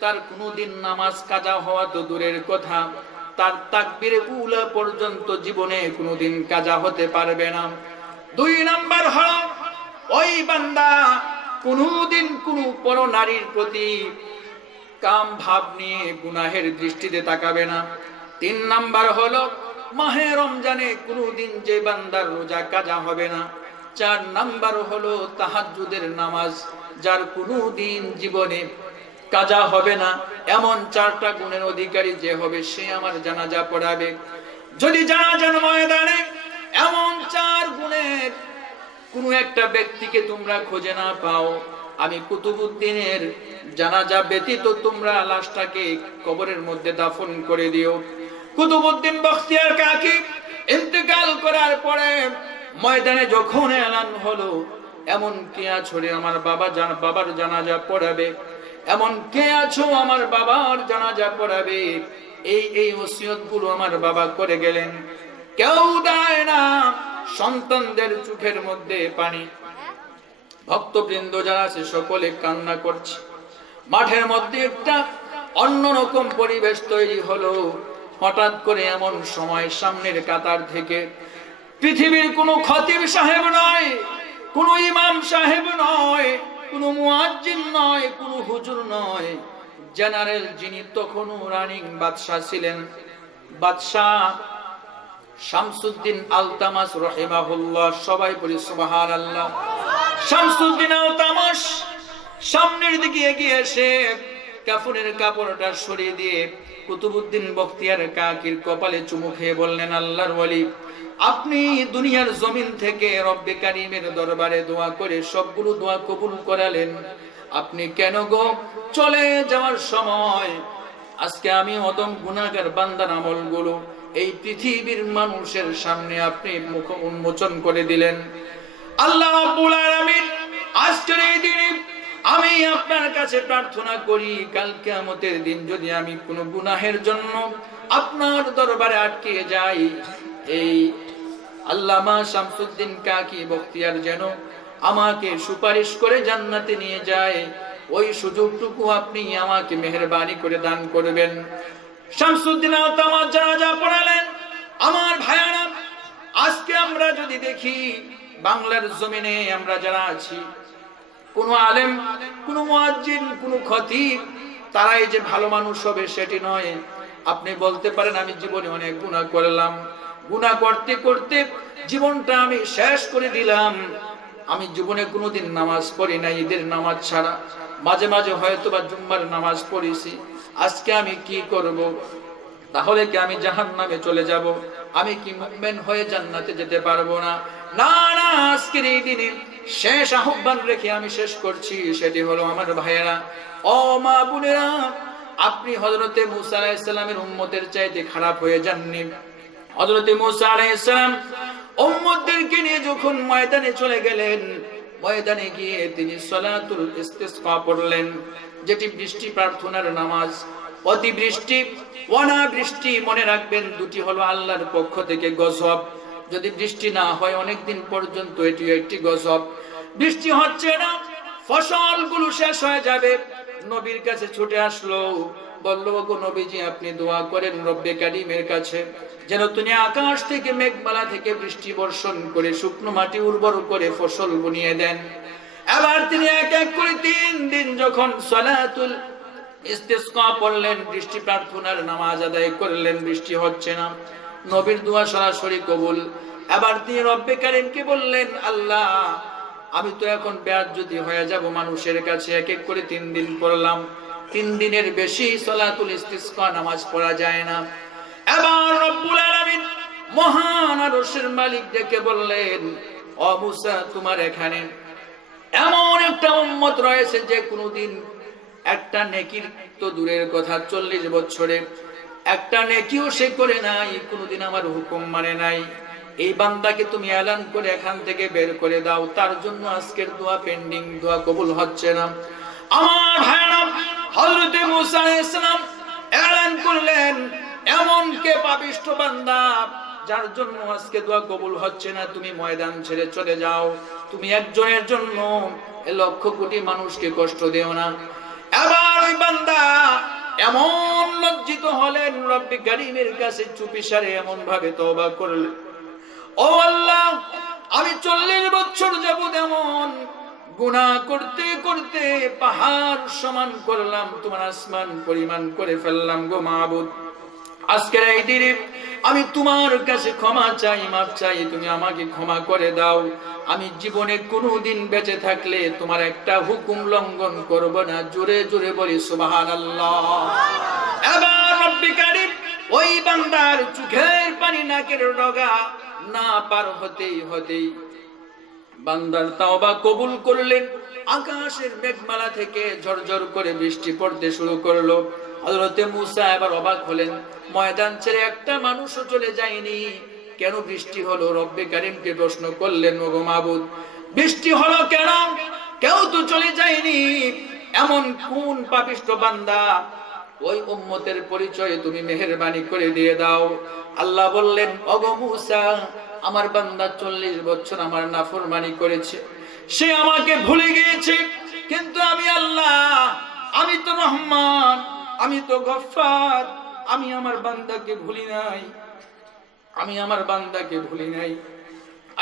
তার কোনদিন নামাজ কাজা হওয়া তো দূরের কথা, তার তাকবীরে উলা পর্যন্ত জীবনে কোনদিন কাজা হতে পারবে না। 2 নাম্বার হলো ওই বান্দা কোনদিন কোন পর নারীর প্রতি কাম ভাব নিয়ে গুনাহের দৃষ্টিতে তাকাবে না। 3 নাম্বার হলো মাহে রমজানে কোনদিন যে বান্দার রোজা কাজা হবে না। 4 নাম্বার হলো তাহাজ্জুদের নামাজ যার কোনদিন জীবনে কাজা হবে না। এমন 4টা গুণের অধিকারী যে হবে, সে আমার জানাজা পড়াবে। যদি জানাজার ময়দানে এমন 4 গুণের কোন একটা ব্যক্তিকে তোমরা খুঁজে না পাও, আমি কুতুবউদ্দিনের জানাজা ব্যতীত তোমরা লাশটাকে কবরের মধ্যে দাফন করে দিও। কুতুবউদ্দিন বখতিয়ার কাকি ইন্তেকাল করার পরে ময়দানে যখন এলান হলো, এমন কে আছো রে আমার বাবার জানাজা পড়াবে, এমন কে আছো আমার বাবার জানাজা পড়াবে, এই ওসিয়ত গুলো আমার বাবা করে গেলেন। কেউ দাঁড়ায় না, সন্তানদের চোখের মধ্যে পানি, ভক্তবৃন্দ যারা আছে সকলে কান্না করছে। মাঠের মধ্যে একটা অন্যরকম পরিবেশ তৈরি হলো। হঠাৎ করে এমন সময় সামনের কাতার থেকে পৃথিবীর কোনো খতিব সাহেব নয়, কোনো ইমাম সাহেব নয়, কোনো মুয়াজ্জিন নয়, কোনো হুজুর নয়, জেনারেল যিনি তখনও রানিং বাদশাহ ছিলেন, বাদশাহ শামসুদ্দিন আলতামাস রাহিমাহুল্লাহ, সবাই বলি সুবহানাল্লাহ। শামসুদ্দিন আলতামাস সামনের দিকে এগিয়ে এসে কাফনের কাপড়টা সরিয়ে দিয়ে কুতুবউদ্দিন বখতিয়ার কাকির কপালে চুমু খেয়ে বললেন, আল্লাহর ওয়ালি, আপনি দুনিয়ার জমিন থেকে রব্বে কারীমের দরবারে দোয়া করে সবগুলো দোয়া কবুল করালেন, আপনি কেন গো চলে যাওয়ার সময় আজকে আমি অদম গুনাহগার বান্দার আমলগুলো এই পৃথিবীর মানুষের সামনে আপনি মুখ উন্মোচন করে দিলেন? আল্লাহ রাব্বুল আলামিন আজকের এই দিনে আমি আপনার কাছে প্রার্থনা করি, কাল কিয়ামতের দিন যদি আমি কোনো গুনাহের জন্য আপনার দরবারে আটকে যাই, এই আল্লামা শামসুদ্দিন কাকি বখতিয়ার যেন আমাকে সুপারিশ করে জান্নাতে নিয়ে যায়, ওই সুযোগটুকু আপনি আমাকে মেহেরবানি করে দান করবেন। শামসুদ্দিন আলতামাস জানাজা পড়ালেন। আমার ভাইয়ারা, আজকে আমরা যদি দেখি বাংলার জমিনে আমরা যারা আছি, কোন আলেম, কোন মুয়াজ্জিন, কোন খতিব তারাই যে ভালো মানুষ হবে সেটি নয়। আপনি বলতে পারেন আমি জীবনে অনেক গুনাহ করলাম, গুনাহ করতে করতে জীবনটা আমি শেষ করে দিলাম, আমি জীবনে কোনোদিন নামাজ পড়ি নাই ঈদের নামাজ ছাড়া, মাঝে মাঝে হয়তো বা জুম্মার নামাজ পড়েছি, আজকে আমি কি করব? তাহলে কি আমি জাহান্নামে চলে যাব? আমি কি মুমিন হয়ে জান্নাতে যেতে পারবো না? না না, আজকের এই দিনে শেষ আহ্বান রেখে আমি শেষ করছি, সেটি হলো আমার ভাইয়েরা, ও মা বোনেরা, আপনি হযরতে মুসা আলাইহিস সালামের উম্মতের চাইতে খারাপ হয়ে যাননি। হযরতে মুসা আলাইহিস সালাম উম্মতদেরকে নিয়ে যখন ময়দানে চলে গেলেন, ময়দানে গিয়ে তিনি সালাতুল ইস্তিসকা পড়লেন, যেটি বৃষ্টি প্রার্থনার নামাজ। অতিবৃষ্টি, অনাবৃষ্টি, মনে রাখবেন দুটি হলো আল্লাহর পক্ষ থেকে গজব। যদি বৃষ্টি না হয় অনেকদিন পর্যন্ত এটি একটি গজব। বৃষ্টি হচ্ছে না, ফসলগুলো শেষ হয়ে যাবে। নবীর কাছে ছুটে আসলো, বলল, ওগো নবীজি, আপনি দোয়া করেন রব্বে কারীমের কাছে যেন তিনি আকাশ থেকে মেঘমালা থেকে বৃষ্টি বর্ষণ করে শুকনো মাটি উর্বর করে ফসল বুনিয়ে দেন। এবার তিনি এক এক করে 3 দিন যখন সালাতুল ইস্তিসকা পড়লেন, বৃষ্টি প্রার্থনার নামাজ আদায় করলেন, বৃষ্টি হচ্ছে না, নবীর দোয়া সরাসরি কবুল। এবার তিনি রব্বে কারীমকে বললেন, আল্লাহ, আমি তো এখন বেয়াজ্জতি হয়ে যাব মানুষের কাছে, এক এক করে 3 দিন পড়লাম, 3 দিনের বেশি সালাতুল ইস্তিসকা নামাজ পড়া যায় না। এবার রব্বুল আলামিন মহান আরশের মালিক ডেকে বললেন, ও মুসা, তোমার এখানে এমন একটা উম্মত রয়েছে যে কোনোদিন একটা নেকির তো দূরের কথা, 40 বছরে একটা নেকিও সে করে নাই, কোনোদিন আমার হুকুম মানে নাই। এই বান্দাকে তুমি এলান করে এখান থেকে বের করে দাও, তার জন্য আজকের দোয়া পেন্ডিং, দোয়া কবুল হচ্ছে না। আমার ভাইরা, হযরতে মুসা আলাইহিস সালাম এলান করলেন, এমন কে পাপিষ্ঠ বান্দা যার জন্য আজকে দোয়া কবুল হচ্ছে না, তুমি ময়দান ছেড়ে চলে যাও, তুমি একজনের জন্য লক্ষ কোটি মানুষকে কষ্ট দিও না। এবার ওই বান্দা এমন লজ্জিত হলেন, রব্বে কারীমের কাছে চুপিসারে এমন ভাবে তওবা করলেন, ও আল্লাহ, আমি 40 বছর যাবত এমন গুনাহ করতে করতে পাহাড় সমান করলাম, তোমার আসমান পরিমাণ করে ফেললাম গো মাবুদ। আজকের এই দিনে আমি তোমার কাছে ক্ষমা চাই, মাফ চাই, তুমি আমাকে ক্ষমা করে দাও। আমি জীবনে কোনোদিন বেঁচে থাকলে তোমার একটা হুকুম লঙ্ঘন করব না। জোরে জোরে বলি সুবহানাল্লাহ। এবার রব্বে কারীম ওই বান্দার চোখের পানি নাকের ডগা না পার হতেই বান্দার তাওবা কবুল করলেন। আকাশের মেঘমালা থেকে ঝরঝর করে বৃষ্টি পড়তে শুরু করলো। হযরতে মুসা এবার অবাক হলেন, ময়দান ছেড়ে একটা মানুষও চলে যায়নি, কেন বৃষ্টি হলো? রব্বে কারীমকে প্রশ্ন করলেন, ওগো মাবুদ, বৃষ্টি হলো কেন? কেউ তো চলে যায়নি, এমন কোন পাপিষ্ঠ বান্দা? ওই উম্মতের পরিচয় তুমি মেহেরবানি করে দিয়ে দাও। আল্লাহ বললেন, ওগো মূসা, আমার বান্দা 40 বছর আমার নাফরমানি করেছে, সে আমাকে ভুলে গিয়েছে, কিন্তু আমি আল্লাহ, আমি তো রহমান, আমি তো গফফার, আমি আমার বান্দাকে ভুলি নাই, আমি আমার বান্দাকে ভুলি নাই।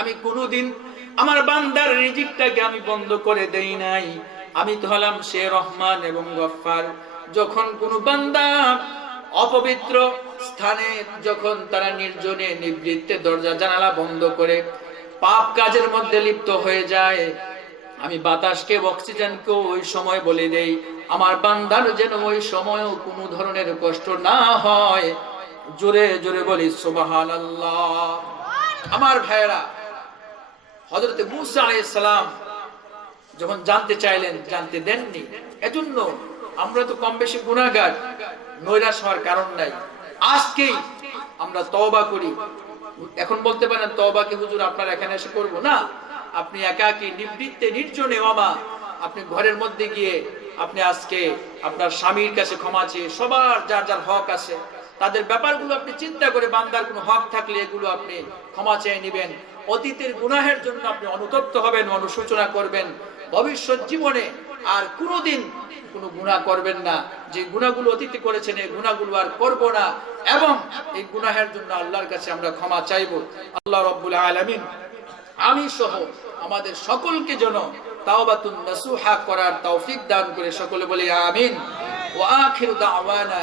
আমি কোনোদিন আমার বান্দার রিজিকটাকে আমি বন্ধ করে দেই নাই। আমি তো হলাম সে রহমান এবং গফফার। যখন কোনো বান্দা অপবিত্র স্থানে, যখন তারা নির্জনে নিবৃত্তে দরজা জানালা বন্ধ করে পাপ কাজের মধ্যে লিপ্ত হয়ে যায়, আমি বাতাসকে, অক্সিজেনকে ওই সময় বলে দেই, আমার বান্দার যেন ওই সময়ও কোনো ধরনের কষ্ট না হয়। জোরে জোরে বলি সুবহানাল্লাহ। আমার ভাইয়েরা, হযরত মূসা আলাইহিস সালাম যখন জানতে চাইলেন, জানতে দেননি। এজন্য আমরা তো কম বেশি গুনাহগার, নৈরাশ হওয়ার কারণ নাই। আজকেই আমরা তওবা করি। এখন বলতে পারেন, তওবা কি হুজুর আপনার এখানে এসে করব? না, আপনি একাকী নিবৃত্তে নির্জনে ওমা আপনি ঘরের মধ্যে গিয়ে আপনি আজকে আপনার স্বামীর কাছে ক্ষমা চেয়ে, সবার যার যার হক আছে তাদের ব্যাপারগুলো আপনি চিন্তা করে, বান্দার কোনো হক থাকলে এগুলো আপনি ক্ষমা চেয়ে নেবেন। অতীতের গুনাহের জন্য আপনি অনুতপ্ত হবেন, অনুশোচনা করবেন। ভবিষ্যৎ জীবনে আর কোনোদিন কোনো গুনাহ করবেন না। যে গুনাহগুলো অতীতে করেছেন, এই গুনাহগুলো আর করব না, এবং এই গুনাহের জন্য আল্লাহর কাছে আমরা ক্ষমা চাইব। আল্লাহ রাব্বুল আলামিন আমি সহ আমাদের সকলকে যেন তাওবাতুন নাসুহা করার তৌফিক দান করে। সকলে বলি আমিন। ওয়া আখিরু দাওয়ানা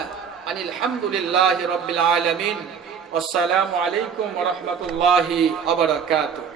আনিল হামদুলিল্লাহি রাব্বিল আলামিন। আসসালামু আলাইকুম ওয়া রাহমাতুল্লাহি ওয়া বারাকাতুহু।